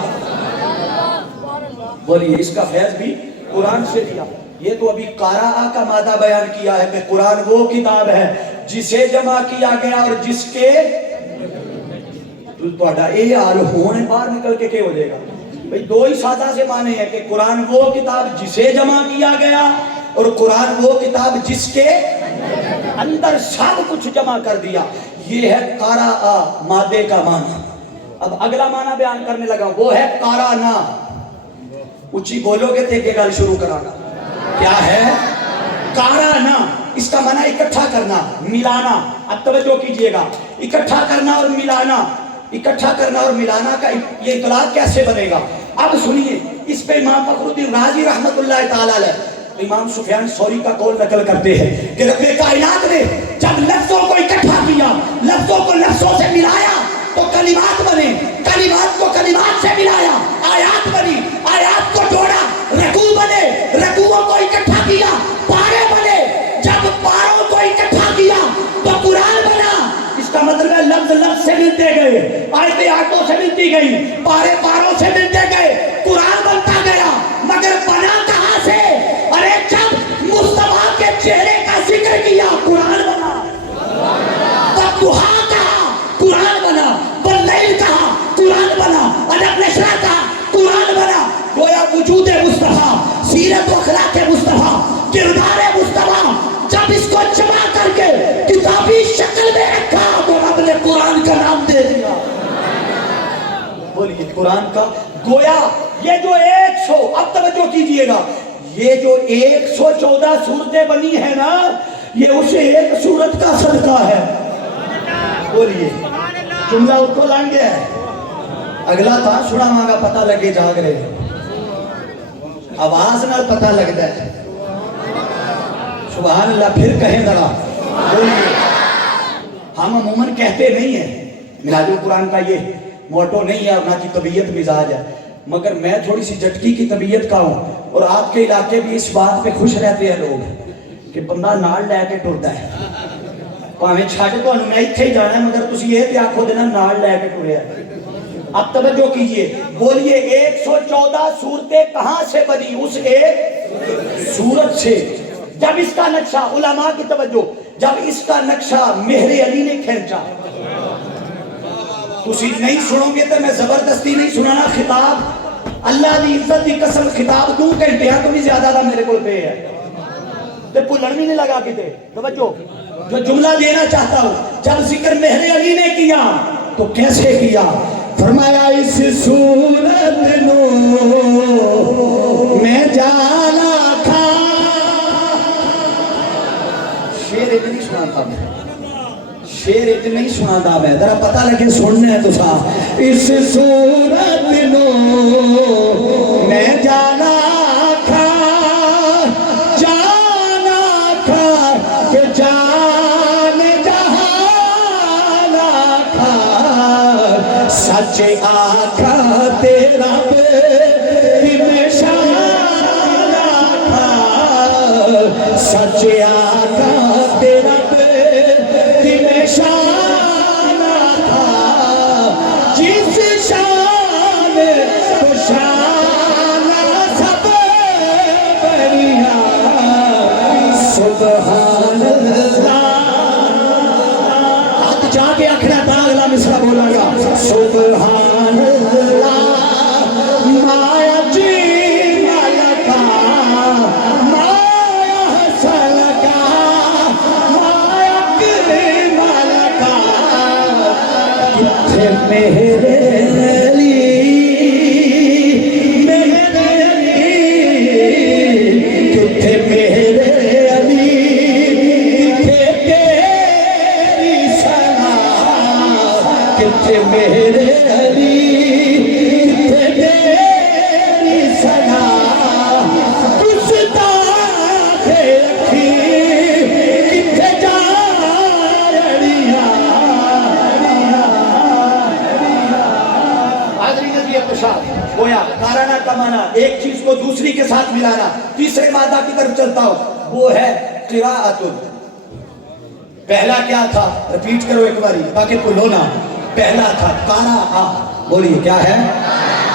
بولیے اس کا فیض بھی قرآن سے لیا. یہ تو ابھی قراءہ کا مادہ بیان کیا ہے کہ قرآن وہ کتاب ہے جسے جمع کیا گیا اور جس کے اے حال ہونے باہر نکل کے کیا ہو جائے گا. بھئی دو ہی سادہ سے معنی ہے کہ قرآن وہ کتاب جسے جمع کیا گیا اور قرآن وہ کتاب جس کے اندر سب کچھ جمع کر دیا. یہ ہے قراءہ مادے کا معنی. اب اگلا معنی بیان کرنے لگا، وہ ہے قرانا. اچھی بولو گے تھے کہ گل شروع کرانا. کیا ہے قرانا؟ اس کا معنی اکٹھا کرنا، ملانا. اب توجہ کیجئے گا، اکٹھا کرنا اور ملانا، اکٹھا کرنا اور ملانا کا یہ اطلاق کیسے بنے گا؟ اب سنیے، اس پہ امام فخرالدین رازی رحمت اللہ تعالی علیہ امام سفیان ثوری کا قول نقل کرتے ہیں کہ رب کائنات نے جب لفظوں کو اکٹھا کیا، لفظوں کو لفظوں سے ملایا تو کلمات بنے، کلمات کو کلمات سے ملایا آیات بنی، آیات کو جوڑا رکوع بنے، رکوعوں کو اکٹھا کیا پارے بنے، جب پاروں کو اکٹھا کیا تو قرآن بنا۔ اس کا مطلب ہے لفظ لفظ سے ملتے گئے، آیتیں آیتوں سے ملتی گئی، پارے پاروں سے ملتے گئے، قرآن بنتا گیا۔ مگر بنا کہاں سے؟ ارے جب مصطفیٰ کے چہرے کا ذکر کیا قرآن بنا، والضحیٰ کہا قرآن بنا، واللیل کہا قرآن بنا، الم نشرح کہا قرآن بنا۔ گویا وجود مصطفیٰ، سیرت و اخلاق مصطفیٰ، کردار مصطفیٰ جب اس کو جمع کر کے کتابی شکل میں رکھا تو رب نے قرآن کا نام دے دیا۔ بولیے قرآن کا، گویا یہ جو 100، اب توجہ کیجئے گا، یہ جو 114 صورتیں بنی ہیں نا، یہ اسے ایک صورت کا صدقہ ہے۔ بولیے جملہ اس کو لائیں گے، اگلا تھا سنا مانگا پتہ لگے جاگ رہے، آواز نہ پتہ لگتا ہے، سبحان اللہ پھر کہیں ذرا۔ بولیے ہم عموماً کہتے نہیں ہیں، میلاد القرآن کا یہ موٹو نہیں ہے، نہ کی طبیعت مزاج ہے، مگر میں تھوڑی سی جھٹکی کی طبیعت کا ہوں، اور آپ کے علاقے بھی اس بات پہ خوش رہتے ہیں لوگ کہ بندہ نال لے کے ٹرتا ہے، پاویں چھڈ تانوں میں ایتھے ہی جانا ہے مگر تسی یہ تے آکھو دینا نال لے کے ٹریا۔ اب توجہ کیجئے، بولیے 114 صورتیں کہاں سے بنی؟ اس ایک صورت سے۔ جب اس کا نقشہ، علماء کی توجہ، جب اس کا نقشہ مہر علی نے کھینچا، تسی نہیں سنو گے تو میں زبردستی نہیں سنانا، خطاب اللہ دی عزت دی قسم خطاب 2 گھنٹے ہیں تو بھی زیادہ دا میرے کو پہ ہے تے پلڑ بھی نہیں لگا کتے۔ توجہ، جو جملہ دینا چاہتا ہوں، جب ذکر مہر علی نے کیا تو کیسے کیا؟ فرمایا اس صورت نو میں جانا تھا، شیر اتنی سناتا میں، شیر اتنی سناتا میں، ذرا پتہ لگے سننے تو سا۔ اس صورت نو میں جانا تھا، جانا تھا کہ جان جہانا تھا، سچ آقا تیرا بے نشانہ تھا، سچ آقا تیرا بے نشانہ تھا، جس شان کو شانہ سب بریا، سبحان اللہ۔ ہاتھ جا کے اکھڑا تا اگلا مصرع بولا گا، سبحان اللہ مایا جی ملکا، مایا حسن کا، مایا کریم ملکا، کتھے میرے علی، میرے علی، کتھے میرے علی، کتھے تیری سنا، کتھے میرے علی، کتھے تیری سنا، گستاخ رکھی کتھے جا رڑیا۔ حاضرین عزیز اتشاد، گویا کارانہ کا معنی ایک چیز کو دوسری کے ساتھ ملانا۔ تیسرے مادہ کی طرف چلتا ہوں، وہ ہے قراءۃ۔ پہلا کیا تھا؟ ریپیٹ کرو ایک باری تاکہ بھولو نہ۔ پہلا تھا قراءہ، بولیے کیا ہے؟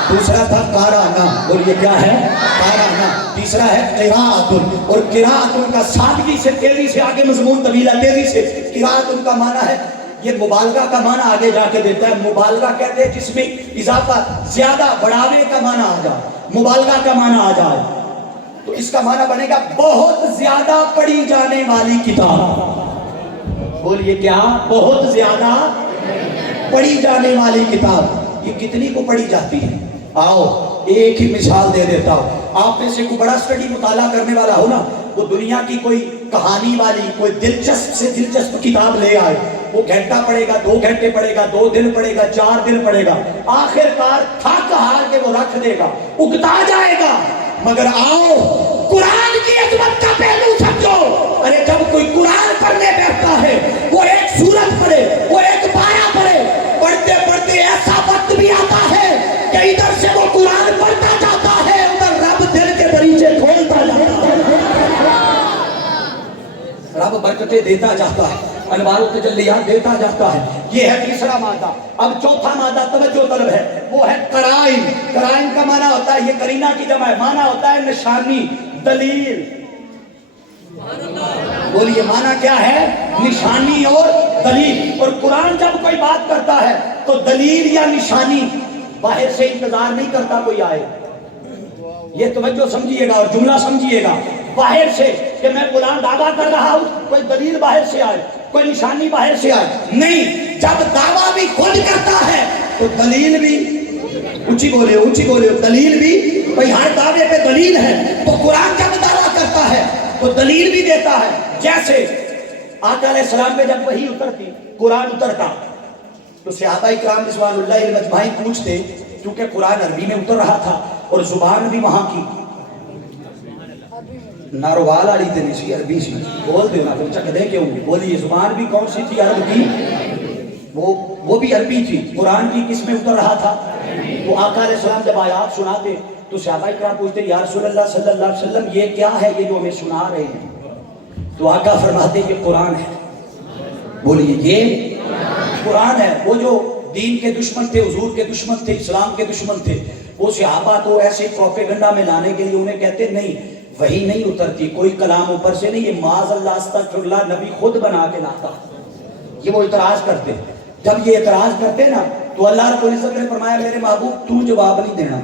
دوسرا تھا قراءہ، بولیے کیا ہے؟ قراءہ۔ تیسرا ہے قراءۃ، اور قراءۃ کا سادگی سے، تیزی سے، آگے مضمون طویل ہے، تیزی سے۔ قراءۃ کا معنی ہے، یہ مبالغہ کا معنی آگے جا کے دیتا ہے۔ مبالغہ کہتے ہیں جس میں اضافہ، زیادہ بڑھاوے کا معنی آ جائے، مبالغہ کا معنی آ جائے تو اس کا معنی بنے گا بہت زیادہ پڑھی جانے والی کتاب۔ بولیے کیا؟ بہت زیادہ پڑھی جانے والی کتاب۔ یہ کتنی کو پڑھی جاتی ہے؟ آؤ ایک ہی مثال دے دیتا ہوں۔ آپ میں سے کوئی بڑا اسٹڈی مطالعہ کرنے والا ہو نا، وہ دنیا کی کوئی کہانی والی کوئی دلچسپ سے دلچسپ کتاب لے آئے، وہ گھنٹہ پڑھے گا، 2 گھنٹے پڑھے گا، 2 دن پڑھے گا، 4 دن پڑھے گا، آخر کار تھک ہار کے وہ رکھ دے گا، اگتا جائے گا۔ مگر آؤ قرآن کی عظمت کا پہلو سمجھو۔ ارے جب کوئی قرآن پڑھنے بیٹھتا ہے، وہ ایک سورت پڑھے، وہ ایک پارہ پڑھے، پڑھتے پڑھتے ایسا وقت بھی آتا ہے کہ ادھر سے وہ قرآن پڑھتا جاتا ہے، ادھر رب دل کے دریچے کھولتا جاتا ہے، رب برکتیں دیتا جاتا ہے، انوار و تجلیات دیتا جاتا ہے۔ یہ ہے تیسرا مادہ۔ اب چوتھا مادہ توجہ طلب ہے، وہ ہے قرائن۔ قرائن کا معنی ہوتا ہے، یہ قرینہ کی جمع ہے، معنی ہوتا ہے نشانی، دلیل۔ بولیے معنی کیا ہے؟ نشانی اور دلیل۔ اور قرآن جب کوئی بات کرتا ہے تو دلیل یا نشانی باہر سے انتظار نہیں کرتا کوئی آئے، یہ توجہ سمجھیے گا اور جملہ سمجھیے گا۔ باہر سے کہ میں فلاں دعویٰ کر رہا ہوں، کوئی دلیل باہر سے آئے، کوئی نشانی باہر سے آئے نہیں، جب دعویٰ بھی خود کرتا ہے تو دلیل بھی، اونچی بولے دلیل بھی، بھئی ہر دعوے پہ دلیل ہے، تو قرآن جب دعویٰ کرتا ہے تو دلیل بھی دیتا ہے۔ جیسے آقا علیہ السلام پہ جب وحی اترتی، قرآن اترتا، تو صحابہ کرام رضوان اللہ علیہم اجمعین پوچھتے، کیونکہ قرآن عربی میں اتر رہا تھا اور زبان بھی وہاں کی ناروال آلی تھی، نہیں سی عربی سی، بول دے نا تو چک دے کیوں، بولیے زبان بھی کون سی تھی؟ عرب کی، وہ بھی عربی تھی۔ قرآن کی کس میں اتر رہا تھا؟ تو آقا علیہ السلام جب آیات سناتے تو صحابہ کرام پوچھتے، یا رسول اللہ صلی اللہ علیہ وسلم یہ کیا ہے یہ جو ہمیں سنا رہے ہیں؟ تو آقا فرماتے یہ قرآن ہے۔ بولیے یہ قرآن ہے۔ وہ جو دین کے دشمن تھے، حضور کے دشمن تھے، اسلام کے دشمن تھے، وہ صحابہ کو ایسے پروپیگنڈا میں لانے کے لیے انہیں کہتے نہیں وہی نہیں اترتی، کوئی کلام اوپر سے نہیں، یہ معاذ اللہ استغفر اللہ نبی خود بنا کے لاتا۔ یہ وہ اعتراض کرتے، جب یہ اعتراض کرتے نا تو اللہ رب العزت نے فرمایا میرے محبوب تو جواب نہیں دینا،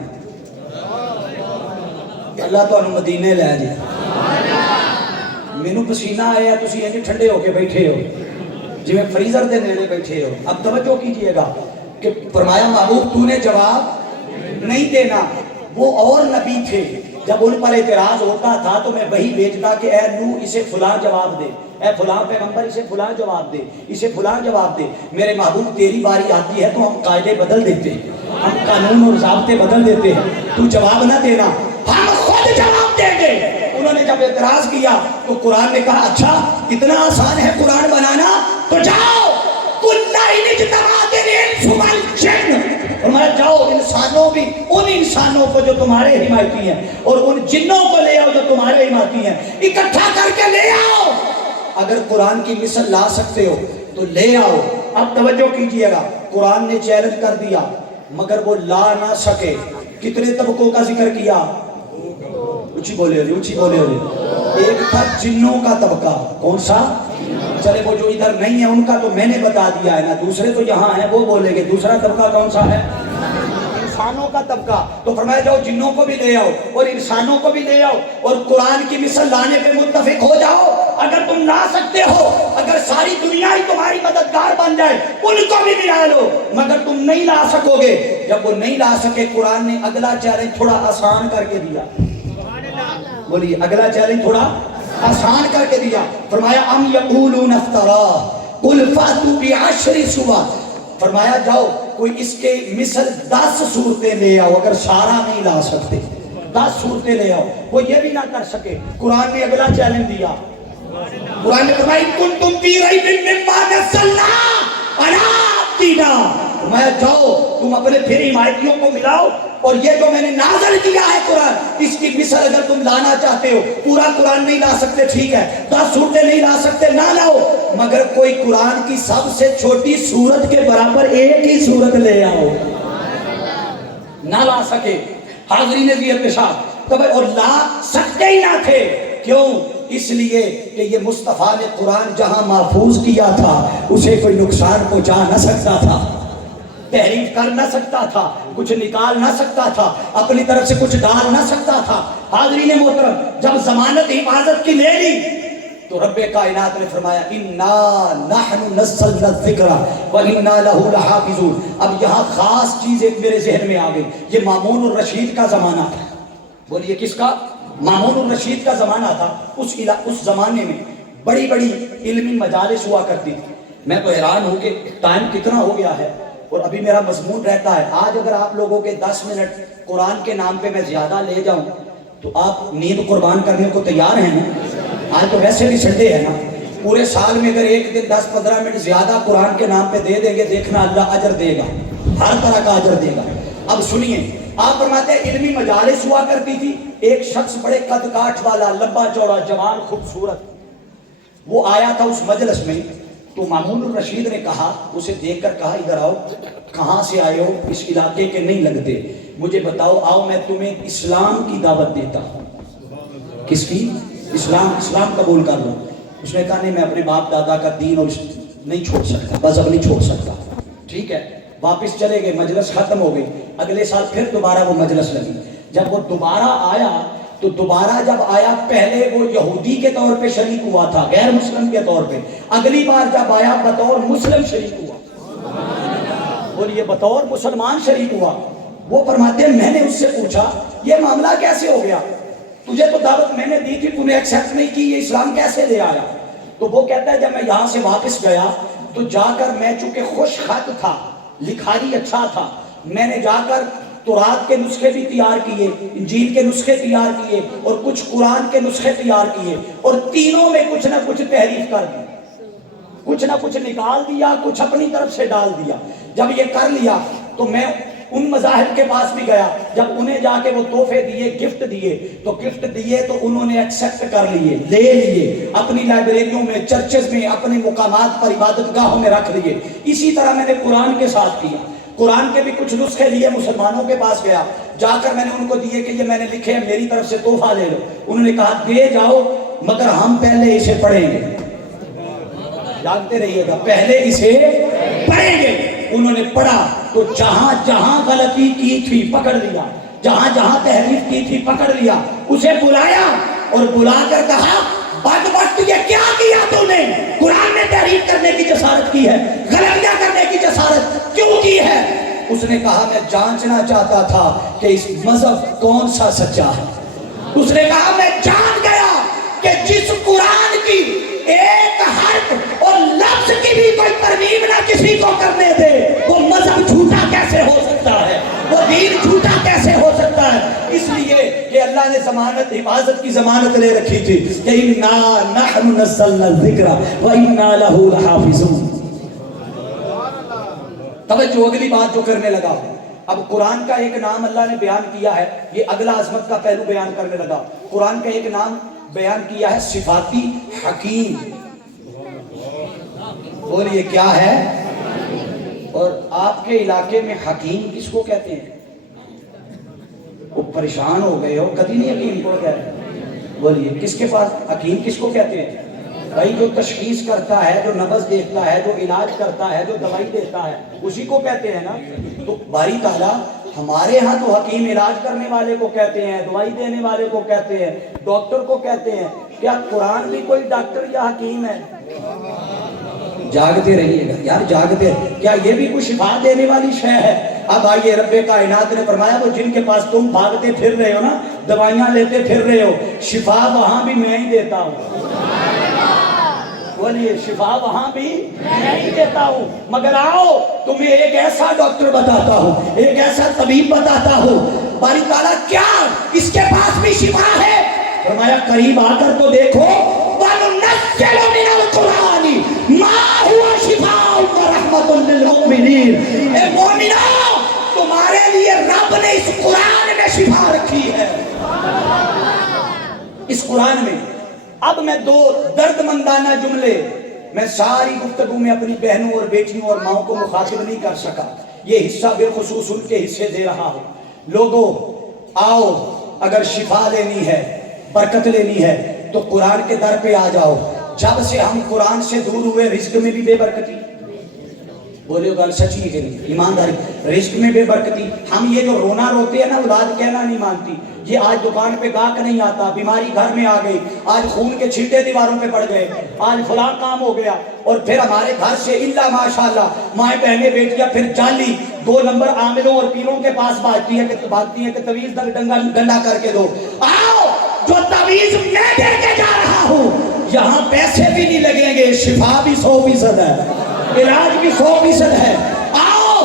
اللہ تو انہوں مدینے لے جائے، مینوں پسینہ آیا تسی یہ ٹھنڈے ہو کے بیٹھے ہو جی میں فریزر دے نیڑے بیٹھے ہو۔ اب توجہ کیجئے گا کہ فرمایا محبوب تو نے جواب نہیں دینا۔ وہ اور نبی تھے، جب ان پر اعتراض ہوتا تھا تو میں وہی بھیجتا کہ اے نوح اسے فلاں جواب دے، اے فلاں پیغمبر اسے فلاں جواب دے، اسے فلاں جواب دے۔ میرے محبوب تیری باری آتی ہے تو ہم قاعدے بدل دیتے ہیں، ہم قانون اور ضابطے بدل دیتے ہیں، تو جواب نہ دینا، ہم خود جواب دیں گے۔ انہوں نے جب اعتراض کیا تو قرآن نے کہا اچھا اتنا آسان ہے قرآن بنانا، تو جاؤ فرمایا جاؤ انسانوں بھی، ان انسانوں کو جو تمہارے حمایتی ہیں اور ان جنوں کو لے آؤ جو تمہارے حمایتی ہیں، اکٹھا کر کے لے آؤ۔ اگر قرآن کی مثل لا سکتے ہو تو لے آؤ۔ اب توجہ کیجئے گا، قرآن نے چیلنج کر دیا مگر وہ لا نہ سکے۔ کتنے طبقوں کا ذکر کیا؟ اونچی بولے ہوئے ایک تھا جنوں کا طبقہ، کون سا؟ چلے وہ جو ادھر نہیں ہے ان کا تو میں نے بتا دیا ہے نا، دوسرے تو یہاں ہیں وہ بولیں گے۔ دوسرا طبقہ کون سا ہے؟ انسانوں کا طبقہ۔ تو فرمایا جاؤ جنوں کو بھی لے آؤ اور انسانوں کو بھی لے آؤ اور قرآن کی مثل لانے پہ متفق ہو جاؤ۔ اگر تم لا سکتے ہو، اگر ساری دنیا ہی تمہاری مددگار بن جائے ان کو بھی لا لو، مگر تم نہیں لا سکو گے۔ جب وہ نہیں لا سکے قرآن نے اگلا چیلنج تھوڑا آسان کر کے دیا۔ بولیے اگلا چیلنج تھوڑا آسان کر کے دیا۔ فرمایا ام یقولون افترا قل فاتوا بعشر سور۔ فرمایا جاؤ کوئی اس کے مثل 10 صورتیں لے آؤ، اگر سارا نہیں لا سکتے 10 صورتیں لے آؤ۔ وہ یہ بھی نہ کر سکے، قرآن نے اگلا چیلنج دیا۔ قرآن نے فرمایا کنتم فی ریب مما نزلنا علی عبدنا۔ فرمایا جاؤ تم اپنے پھر حمایتیوں کو ملاؤ اور یہ جو میں نے نازل کیا ہے قرآن، اس کی مثل اگر تم لانا چاہتے ہو، پورا قرآن نہیں لا سکتے ٹھیک ہے، 10 صورتیں نہیں لا سکتے نہ لاؤ، مگر کوئی قرآن کی سب سے چھوٹی سورت کے برابر ایک ہی سورت لے آؤ۔ نہ لا سکے حاضرین ذیت نشاط اور لا سکتے ہی نہ تھے، کیوں؟ اس لیے کہ یہ مصطفیٰ نے قرآن جہاں محفوظ کیا تھا اسے کوئی نقصان پہنچا نہ سکتا تھا، تحریف کر نہ سکتا تھا، کچھ نکال نہ سکتا تھا، اپنی طرف سے کچھ ڈال نہ سکتا تھا۔ حاضرین محترم جب ضمانت حفاظت کی لے لی تو رب کائنات نے فرمایا انا نحن نزلنا الذکر وانا لہ لحافظون۔ اب یہاں خاص چیز ایک میرے ذہن میں آ گئی، یہ مامون الرشید کا زمانہ تھا۔ بولیے کس کا؟ مامون الرشید کا زمانہ تھا۔ اس زمانے میں بڑی بڑی علمی مجالس ہوا کرتی تھی. میں تو حیران ہوں کہ ٹائم کتنا ہو گیا ہے اور ابھی میرا مضمون رہتا ہے. آج اگر آپ لوگوں کے 10 منٹ قرآن کے نام پہ میں زیادہ لے جاؤں تو آپ نیند قربان کرنے کو تیار ہیں نا؟ آج تو ویسے بھی سنڈے ہے نا. پورے سال میں اگر ایک دن 10-15 منٹ زیادہ قرآن کے نام پہ دے دیں گے, دیکھنا اللہ اجر دے گا, ہر طرح کا اجر دے گا. اب سنیے, آپ فرماتے ہیں علمی مجالس ہوا کرتی تھی. ایک شخص بڑے قد کاٹ والا, لمبا چوڑا, جوان, خوبصورت, وہ آیا تھا اس مجلس میں. تو مامون الرشید نے کہا, اسے دیکھ کر کہا ادھر آؤ, کہاں سے آئے ہو, اس علاقے کے نہیں لگتے, مجھے بتاؤ, آؤ میں تمہیں اسلام کی دعوت دیتا ہوں. کس کی؟ اسلام قبول کر لو. اس نے کہا نہیں, میں اپنے باپ دادا کا دین اور نہیں چھوڑ سکتا, مذہب نہیں چھوڑ سکتا. ٹھیک ہے, واپس چلے گئے, مجلس ختم ہو گئی. اگلے سال پھر دوبارہ وہ مجلس لگی. جب وہ دوبارہ آیا تو دوبارہ جب آیا, پہلے وہ یہودی کے طور پہ شریک ہوا تھا, غیر مسلم کے طور پہ. اگلی بار جب آیا بطور مسلم شریک ہوا, اور یہ بطور مسلمان شریک ہوا. وہ فرماتے ہیں میں نے اس سے پوچھا یہ معاملہ کیسے ہو گیا, تجھے تو دعوت میں نے دی تھی, تو نے ایکسیپٹ نہیں کی, یہ اسلام کیسے لے آیا؟ تو وہ کہتا ہے جب میں یہاں سے واپس گیا تو جا کر میں چونکہ خوش خط تھا, لکھاری اچھا تھا, میں نے جا کر تورات کے نسخے بھی تیار کیے, انجیل کے نسخے تیار کیے, اور کچھ قرآن کے نسخے تیار کیے, اور تینوں میں کچھ نہ کچھ تحریف کر دی, کچھ نہ کچھ نکال دیا, کچھ اپنی طرف سے ڈال دیا. جب یہ کر لیا تو میں ان مذاہب کے پاس بھی گیا. جب انہیں جا کے وہ تحفے دیے, گفٹ دیے, تو گفٹ دیے تو انہوں نے ایکسیپٹ کر لیے, لے لیے, اپنی لائبریریوں میں, چرچز میں, اپنے مقامات پر, عبادت گاہوں میں رکھ لیے. اسی طرح میں نے قرآن کے ساتھ کیا. قرآن کے بھی کچھ نسخے لیے, مسلمانوں کے پاس گیا, جا کر میں نے ان کو دیے کہ یہ میں نے لکھے ہیں, میری طرف سے تحفہ لے لو. انہوں نے کہا دے جاؤ, مگر ہم پہلے اسے پڑھیں گے. جانتے رہیے گا, پہلے اسے پڑھیں گے. انہوں نے پڑھا تو جہاں جہاں غلطی کی تھی پکڑ لیا, جہاں جہاں تحریف کی تھی پکڑ لیا. اسے بلایا اور بلا کر کہا بدبخت یہ کیا کیا تو نے, قرآن میں تحریف کرنے کی جسارت کی ہے, غلطیاں کرنے کی جسارت کیوں کی ہے؟ اس نے کہا میں جانچنا چاہتا تھا کہ اس مذہب کون سا سچا ہے. اس نے کہا میں جان گیا کہ جس قرآن کی ایک حرف اور لفظ کی بھی کوئی ترمیم نہ کسی کو کرنے دے, وہ مذہب جھوٹا کیسے ہو سکتا ہے, وہ دین جھوٹا کیسے ہو سکتا ہے. اس لیے کہ اللہ نے ضمانت, حفاظت کی ضمانت لے رکھی تھی کہ اِنَّا نَحْنُ نَزَّلْنَا الذِّكْرَ وَإِنَّا لَهُ لَحَافِظُونَ. توجہ, اگلی بات جو کرنے لگا, اب قرآن کا ایک نام اللہ نے بیان کیا ہے, یہ اگلا عظمت کا پہلو بیان کرنے لگا. قرآن کا ایک نام بیان کیا ہے صفاتی حکیم. بولیے کیا ہے؟ اور آپ کے علاقے میں حکیم کس کو کہتے ہیں؟ وہ پریشان ہو گئے ہو, کبھی نہیں حکیم کو کہتے ہیں. بولیے کس کے پاس حکیم کس کو کہتے ہیں؟ بھائی جو تشخیص کرتا ہے, جو نبض دیکھتا ہے, جو علاج کرتا ہے, جو دوائی دیتا ہے, اسی کو کہتے ہیں نا. تو باری تعالیٰ ہمارے ہاں تو حکیم علاج کرنے والے کو کہتے ہیں, دوائی دینے والے کو کہتے ہیں, ڈاکٹر کو کہتے ہیں. کیا قرآن بھی کوئی ڈاکٹر یا حکیم ہے؟ جاگتے رہیے گا یار, جاگتے. کیا یہ بھی کوئی شفا دینے والی شے ہے؟ اب آئیے, رب کائنات نے فرمایا وہ جن کے پاس تم بھاگتے پھر رہے ہو نا, دوائیاں لیتے پھر رہے ہو, شفا وہاں بھی میں ہی دیتا ہوں. بولیے شفا وہاں بھی میں ہی دیتا ہوں. مگر آؤ تمہیں ایک ایسا ڈاکٹر بتاتا ہوں, ایک ایسا طبیب بتاتا ہوں. باری تعالیٰ کیا اس کے پاس بھی شفا ہے؟ فرمایا قریب آ کر تو دیکھو, وَنُنَزِّلُ مِنَ الْقُرْآنِ مَا هُوَ شِفَاءٌ وَرَحْمَةٌ لِّلْمُؤْمِنِينَ. اے مومنو, تمہارے لیے رب نے اس قرآن میں شفا رکھی ہے, اس قرآن میں. اب میں دو درد مندانہ جملے, میں ساری گفتگو میں اپنی بہنوں اور بیٹیوں اور ماؤں کو مخاطب نہیں کر سکا, یہ حصہ بالخصوص ان کے حصے دے رہا ہوں. لوگوں آؤ, اگر شفا لینی ہے, برکت لینی ہے تو قرآن کے در پہ آ جاؤ. جب سے ہم قرآن سے دور ہوئے رزق میں بھی بے برکتی. بولے گل سچی ہے ایمانداری, رزق میں بے برکتی. ہم یہ جو رونا روتے ہیں نا, اولاد کہنا نہیں مانتی. یہ آج دکان پہ گاہک نہیں آتا, بیماری گھر میں آ گئی, آج خون کے چھینٹے دیواروں پہ پڑ گئے, آج فلاں کام ہو گیا, اور پھر ہمارے گھر سے الا ماشاءاللہ مائیں بہنیں بیٹیاں پھر جعلی 2 نمبر عاملوں اور پیروں کے پاس بھاگتی ہیں کہ تویز گنڈا کر کے دو. آؤ, جو تویز میں دے کے جا رہا ہوں یہاں پیسے بھی نہیں لگیں گے، شفا بھی 100% ہے، علاج بھی 100% ہے۔ آؤ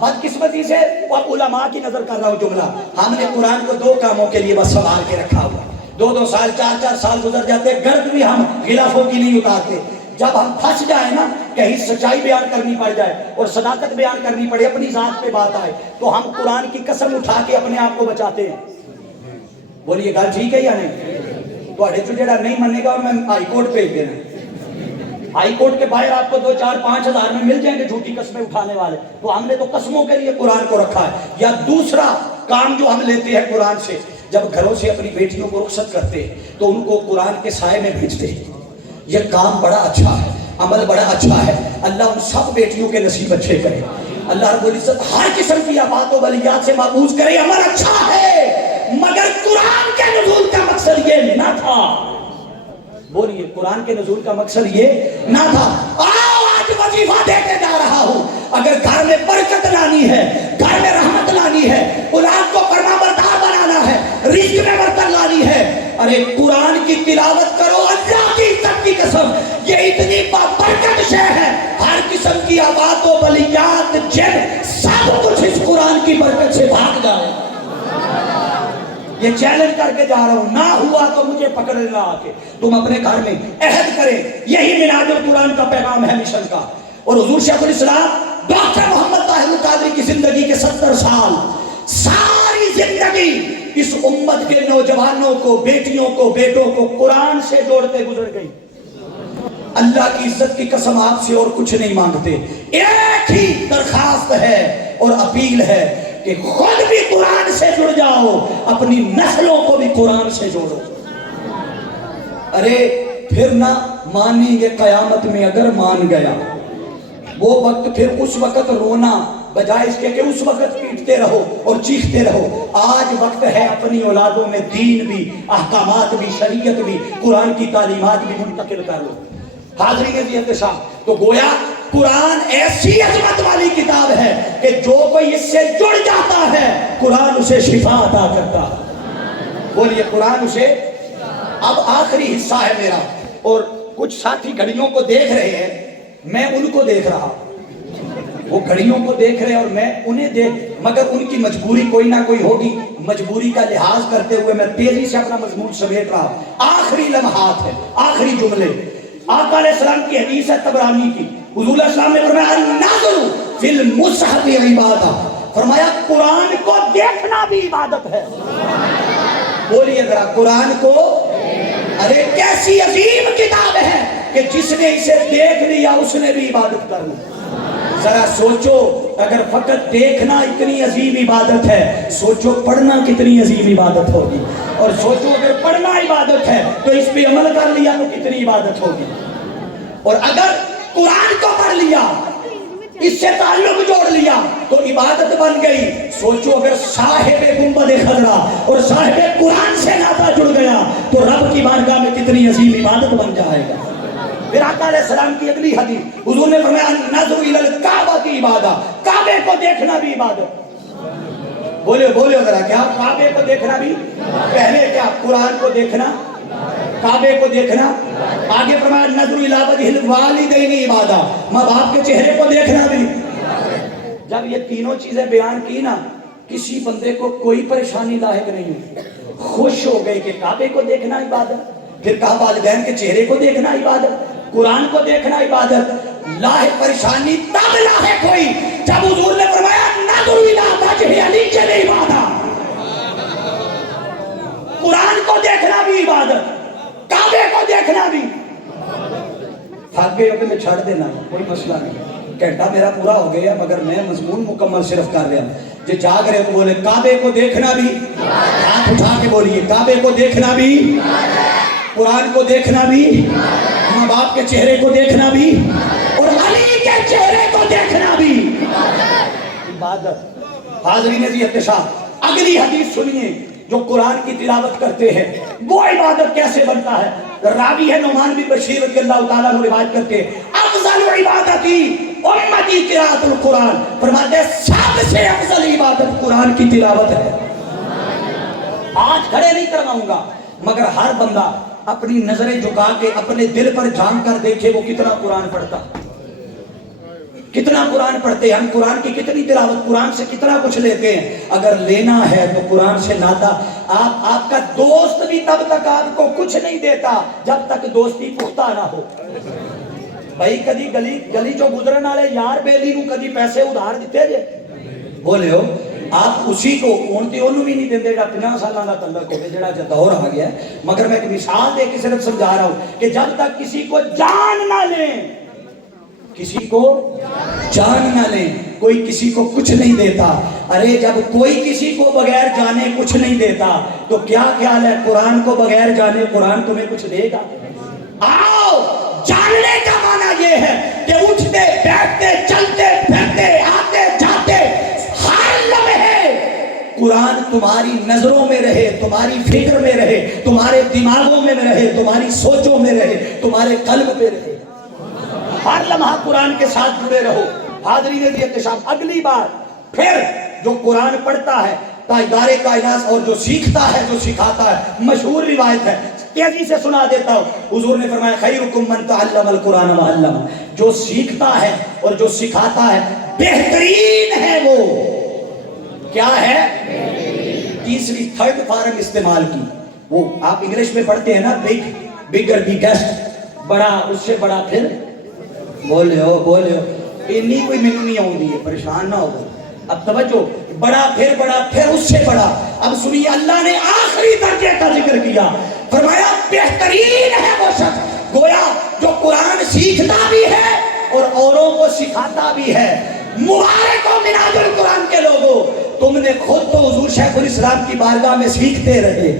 بدقسمتی سے علماء کی نظر کر رہا ہوں جملہ، ہم نے قرآن کو 2 کاموں کے لیے بس سنبھال کے رکھا ہوا، 2 سال 4 سال گزر جاتے، گرد بھی ہم غلافوں کی نہیں اتارتے۔ جب ہم پھنس جائیں نا، کہیں سچائی بیان کرنی پڑ جائے اور صداقت بیان کرنی پڑے، اپنی ذات پہ بات آئے، تو ہم قرآن کی قسم اٹھا کے اپنے آپ کو بچاتے ہیں۔ بولیے گل ٹھیک ہے یا نہیں؟ تو اڑے تو جڑا نہیں منے گا اور میں ہائی کورٹ بھیج دینا، ہائی کورٹ کے باہر آپ کو 2 4 5 ہزار میں مل جائیں گے جھوٹی قسمیں اٹھانے والے۔ تو ہم نے تو قسموں کے لیے قرآن کو رکھا ہے۔ یا دوسرا کام جو ہم لیتے ہیں قرآن سے، جب گھروں سے اپنی بیٹیوں کو رخصت کرتے ہیں تو ان کو قرآن کے سائے میں بھیجتے ہیں۔ یہ کام بڑا اچھا ہے، عمل بڑا اچھا ہے، اللہ ان سب بیٹیوں کے نصیب اچھے کرے، اللہ رب العزت ہر قسم کی آفات و بلیات سے محفوظ کرے۔ عمل اچھا ہے، مگر قرآن کے نزول کا مقصد یہ نہ تھا۔ بولیے قرآن کے نزول کا مقصد یہ نہ تھا۔ آؤ آج وظیفہ دیتے جا رہا ہوں، اگر گھر میں برکت لانی ہے، گھر میں رحمت لانی ہے، اولاد کو فرما بردار بنانا ہے، رزق میں برکت لانی ہے، ارے قرآن کی تلاوت کرو۔ اللہ کی عزت کی قسم یہ اتنی برکت شے ہے، ہر قسم کی آفات و بلیات جن سب کچھ اس قرآن کی برکت سے بھاگ جائے۔ یہ چیلنج کر کے جا رہا ہوں، نہ ہوا تو مجھے پکڑ لینا آ کے، تم اپنے گھر میں عہد کریں۔ یہی میلاد القرآن کا پیغام ہے مشن کا۔ اور حضور شیخ الاسلام ڈاکٹر محمد طاہر القادری کی زندگی کے 70 سال، ساری زندگی اس امت کے نوجوانوں کو، بیٹیوں کو، بیٹوں کو قرآن سے جوڑتے گزر گئی۔ اللہ کی عزت کی قسم آپ سے اور کچھ نہیں مانگتے، ایک ہی درخواست ہے اور اپیل ہے کہ خود بھی قرآن سے جڑ جاؤ، اپنی نسلوں کو بھی قرآن سے جوڑو۔ ارے پھر نہ مانیں گے قیامت میں، اگر مان گیا وہ وقت، پھر اس وقت رونا بجائے اس کے کہ اس وقت پیٹتے رہو اور چیختے رہو۔ آج وقت ہے اپنی اولادوں میں دین بھی، احکامات بھی، شریعت بھی، قرآن کی تعلیمات بھی منتقل کر لو۔ حاضرین عزیز شاہ، تو گویا قرآن ایسی عظمت والی کتاب ہے کہ جو کوئی اس سے جڑ جاتا ہے قرآن اسے شفا عطا کرتا۔ بولیے قرآن اسے۔ اب آخری حصہ ہے میرا، اور کچھ ساتھی گھڑیوں کو دیکھ رہے ہیں، میں ان کو دیکھ رہا، وہ گھڑیوں کو دیکھ رہے اور میں انہیں دیکھ، مگر ان کی مجبوری کوئی نہ کوئی ہوگی، مجبوری کا لحاظ کرتے ہوئے میں تیزی سے اپنا مضمون سمیٹ رہا۔ آخری لمحات ہے، آخری جملے۔ آقا علیہ السلام کی حدیث ہے طبرانی کی، حضور علیہ السلام نے فرمایا النظر فی المصحف عبادہ، فرمایا قرآن کو دیکھنا بھی عبادت ہے۔ بولیے ذرا قرآن کو۔ ارے کیسی عظیم کتاب ہے کہ جس نے اسے دیکھ لیا اس نے بھی عبادت کر لی۔ ذرا سوچو، اگر فقط دیکھنا اتنی عظیم عبادت ہے، سوچو پڑھنا کتنی عظیم عبادت ہوگی، اور سوچو اگر پڑھنا عبادت ہے تو اس پہ عمل کر لیا تو کتنی عبادت ہوگی۔ اور اگر قرآن کو پڑھ لیا، اس سے تعلق جوڑ لیا تو عبادت بن گئی۔ سوچو اگر صاحب گنبد خضرا اور صاحب قرآن سے ناطہ جڑ گیا تو رب کی بارگاہ میں کتنی عظیم عبادت بن جائے گا۔ پھر آقا علیہ السلام کی اگلی حدیث، حضور نے فرمایا النظر الی الکعبہ کی عبادت، کعبے کو دیکھنا بھی عبادت۔ بولے ذرا کیا کعبے کو دیکھنا بھی؟ پہلے کیا قرآن کو دیکھنا، کعبے کو دیکھنا، آگے فرمایا النظر الی وجہ الوالدین عبادت، ماں باپ کے چہرے کو دیکھنا بھی۔ جب یہ تینوں چیزیں بیان کی نا، کسی بندے کو کوئی پریشانی لاحق نہیں ہوئی، خوش ہو گئے کہ کعبے کو دیکھنا عبادت، پھر کہا والدین کے چہرے کو دیکھنا عبادت، قرآن کو دیکھنا عبادت۔ لاحق پریشانی تب لاحق ہوئی جب حضور نے فرمایا نظر الی وجہ علی عبادت، قرآن کو دیکھنا بھی عبادت، کعبے کو دیکھنا بھی۔ تھک گئے ہو کہ میں چھڑ دینا، کوئی مسئلہ نہیں، گھنٹہ میرا پورا ہو گیا مگر میں مضمون مکمل صرف کر رہا ہوں۔ جو جاگ رہے تو بولے کعبے کو دیکھنا بھی، ہاتھ اٹھا کے بولیے کعبے کو دیکھنا بھی، قرآن کو دیکھنا بھی، ماں باپ کے چہرے کو دیکھنا بھی، اور علی کے چہرے کو دیکھنا بھی عبادت۔ حاضرین عزیز شاہ، اگلی حدیث سنیے، جو قرآن کی تلاوت کرتے ہیں وہ عبادت کیسے بنتا ہے۔ راوی ہے نعمان بن بشیر رضی اللہ تعالیٰ عنہ، روایت کرتے ہیں افضل عبادتی امتی قراءۃ القرآن، فرماتے ہیں سب سے افضل عبادت قرآن کی تلاوت ہے۔ آج کھڑے نہیں کرواؤں گا مگر ہر بندہ اپنی نظریں جھکا کے اپنے دل پر جھانک کر دیکھے وہ کتنا قرآن پڑھتا، کتنا قرآن پڑھتے ہیں. ہم قرآن کی کتنی تلاوت، قرآن سے کتنا کچھ لیتے ہیں. اگر لینا ہے تو قرآن سے ناتا. آپ کا دوست بھی تب تک آپ کو کچھ نہیں دیتا جب تک دوستی پختہ نہ ہو. بھائی کدی گلی جو گزرن والے یار بیلی نو کدی پیسے ادھار دیتے جے؟ بولے ہو آپ اسی کو اونتے انہوں بھی نہیں دیندے جڑا 50 سالاں دا تعلق ہوے جڑا دور آ گیا ہے. مگر میں ایک مثال دے کے صرف سمجھا رہا ہوں کہ جب تک کسی کو جان نہ لیں، کسی کو جان نہ لیں، کوئی کسی کو کچھ نہیں دیتا. ارے جب کوئی کسی کو بغیر جانے کچھ نہیں دیتا تو کیا خیال ہے قرآن کو بغیر جانے قرآن تمہیں کچھ دے گا؟ آؤ جاننے کا معنی یہ ہے کہ اٹھتے بیٹھتے چلتے پھرتے آتے جاتے ہر لمحے قرآن تمہاری نظروں میں رہے، تمہاری فکر میں رہے، تمہارے دماغوں میں رہے، تمہاری سوچوں میں رہے، تمہارے قلب میں رہے. ہر لمحہ قرآن کے ساتھ جڑے رہو. حاضرین دی احتشام، اگلی بار پھر جو قرآن پڑھتا ہے تاجدار کائنات اور جو سیکھتا ہے جو سکھاتا ہے، مشہور روایت ہے تیزی سے سنا دیتا ہوں. حضور نے فرمایا خیرکم من تعلم القرآن وعلم، جو سیکھتا ہے اور جو سکھاتا ہے بہترین ہے. وہ کیا ہے؟ تیسری تھرڈ فارم استعمال کی. وہ آپ انگلش میں پڑھتے ہیں نا، بگر بیگیسٹ، بڑا اس سے بڑا پھر. بولے ہو انی کوئی میں نہیں آؤں ہے، پریشان نہ ہو. اب توجہ، بڑا پھر اس سے بڑا. اب سنیے اللہ نے آخری درجے کا ذکر کیا، فرمایا بہترین ہے وہ شخص گویا جو قرآن سیکھتا بھی ہے اور اوروں کو سکھاتا بھی ہے. مبارک ہو مناج القرآن کے لوگوں، تم نے خود تو حضور شیخ الاسلام کی بارگاہ میں سیکھتے رہے،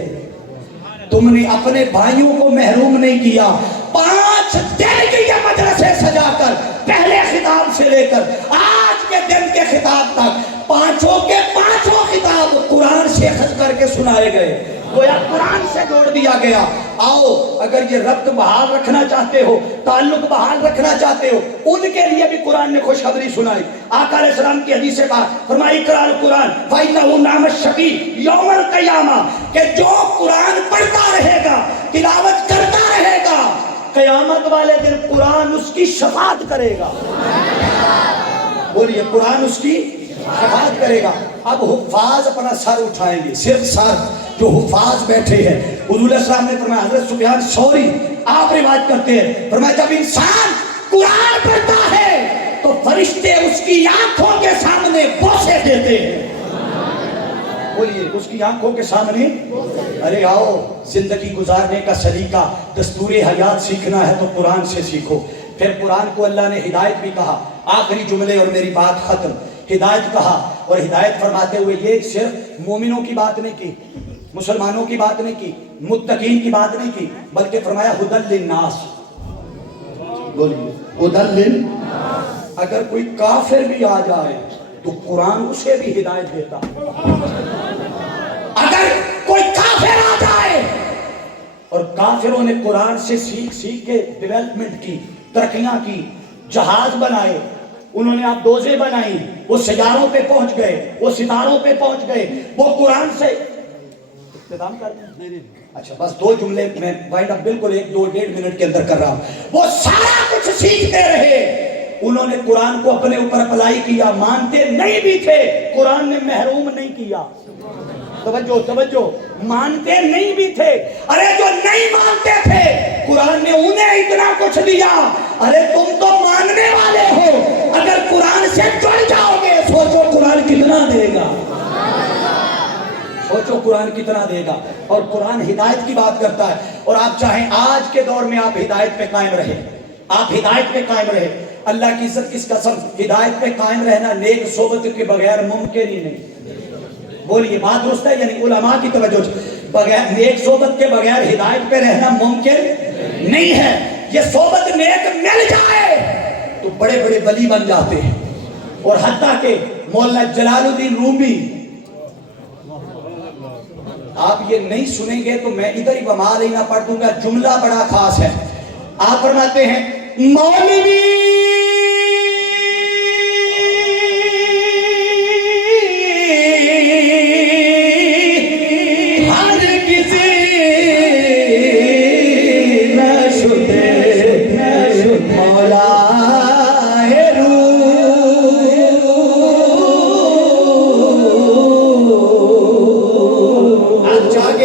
تم نے اپنے بھائیوں کو محروم نہیں کیا. 5 دن کی یہ مجلسیں سجا کر پہلے خطاب سے لے کر آج کے دن کے خطاب تک پانچوں کے پانچوں خطاب قرآن سے اخذ کر کے سنائے گئے، گویا قرآن سے جوڑ دیا گیا. آؤ اگر یہ ربط بحال رکھنا چاہتے ہو، تعلق بحال رکھنا چاہتے ہو، ان کے لیے بھی قرآن نے خوشخبری سنائی. آقا علیہ السلام کی حدیث سے کہا، فرمائی اقرأ القرآن فإنه نعم الشقی یوم القیامہ، کہ جو قرآن پڑھتا رہے گا، تلاوت کرتا رہے گا، قیامت والے دن قرآن اس کی شفاعت کرے گا. بولیے قرآن اس کی شفاعت کرے گا. اب حفاظ اپنا سر اٹھائیں گے، صرف سر. جو حفاظ بیٹھے ہیں، حضور علیہ السلام نے فرمایا، حضرت سفیان ثوری آپ روایت کرتے ہیں، فرمایا جب انسان قرآن پڑھتا ہے تو فرشتے اس کی آنکھوں کے سامنے بوسے دیتے ہیں. بولیے اس کی آنکھوں کے سامنے. ارے آؤ زندگی گزارنے کا سلیقہ، دستور حیات سیکھنا ہے تو قرآن سے سیکھو. پھر قرآن کو اللہ نے ہدایت بھی کہا. آخری جملے اور میری بات ختم. ہدایت کہا اور ہدایت فرماتے ہوئے یہ صرف مومنوں کی بات نہیں کی، مسلمانوں کی بات نہیں کی، متقین کی بات نہیں کی، بلکہ فرمایا ھدی للناس. بولیے ھدی للناس. اگر کوئی کافر بھی آ جائے تو قرآن اسے بھی ہدایت دیتا. اگر کوئی کافر آ جائے، اور کافروں نے قرآن سے سیکھ کے ڈیولپمنٹ کی، ترقیاں کی، جہاز بنائے، انہوں نے آپ دوزے بنائی، وہ سیاروں پہ پہنچ گئے، وہ ستاروں پہ پہنچ گئے، وہ قرآن سے اختتام کر دیں. اچھا بس 2 جملے میں وائنڈ اپ بالکل 1-2-1.5 منٹ کے اندر کر رہا ہوں. وہ سارا کچھ سیکھتے رہے، انہوں نے قرآن کو اپنے اوپر اپلائی کیا، مانتے نہیں بھی تھے، قرآن نے محروم نہیں کیا. توجہ، مانتے نہیں بھی تھے. ارے جو نہیں مانتے تھے قرآن نے انہیں اتنا کچھ دیا. ارے تم تو ماننے والے ہو، اگر قرآن سے جڑ جاؤ گے سوچو قرآن کتنا دے گا. سوچو قرآن کتنا دے گا. اور قرآن ہدایت کی بات کرتا ہے. اور آپ چاہیں آج کے دور میں آپ ہدایت پہ قائم رہے، آپ ہدایت پہ قائم رہے. اللہ کی عزت کس قسم، ہدایت پہ قائم رہنا نیک صحبت کے بغیر ممکن ہی نہیں. بولیے بات درست ہے یعنی علماء کی توجہ، بغیر نیک صحبت کے بغیر ہدایت پہ رہنا ممکن نہیں ہے. یہ صحبت نیک مل جائے تو بڑے بڑے ولی بن جاتے ہیں. اور حتیٰ کہ مولانا جلال الدین رومی، آپ یہ نہیں سنیں گے تو میں ادھر ہی وما لینا پڑھ دوں گا، جملہ بڑا خاص ہے. آپ فرماتے ہیں مولوی ہر کسی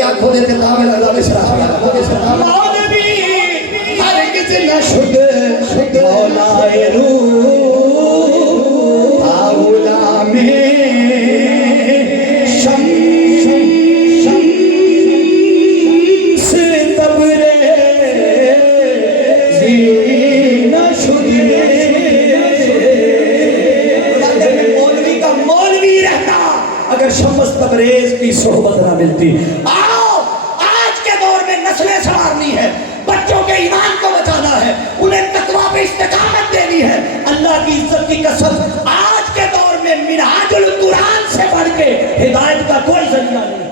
آنکھوں دیتے کامل عذاب سرا مولوی ہرگز نہ شد مولائے روح آولا میں شمس تبریز کی صحبت نہ ملتی. آؤ آج کے دور میں نسلیں سنوارنی ہے, بچوں کے ایمان کو بچانا ہے, انہیں تقویٰ پہ استقامت دینی ہے. اللہ کی عزت کی قسم آج کے دور میں منہاج القرآن سے بڑھ کے ہدایت کا کوئی ذریعہ نہیں ہے.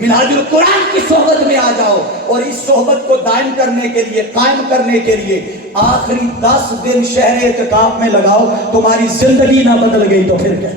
منہاج القرآن کی صحبت میں آ جاؤ, اور اس صحبت کو دائم کرنے کے لیے, قائم کرنے کے لیے آخری 10 دن شہر اعتکاف میں لگاؤ. تمہاری زندگی نہ بدل گئی تو پھر کیا.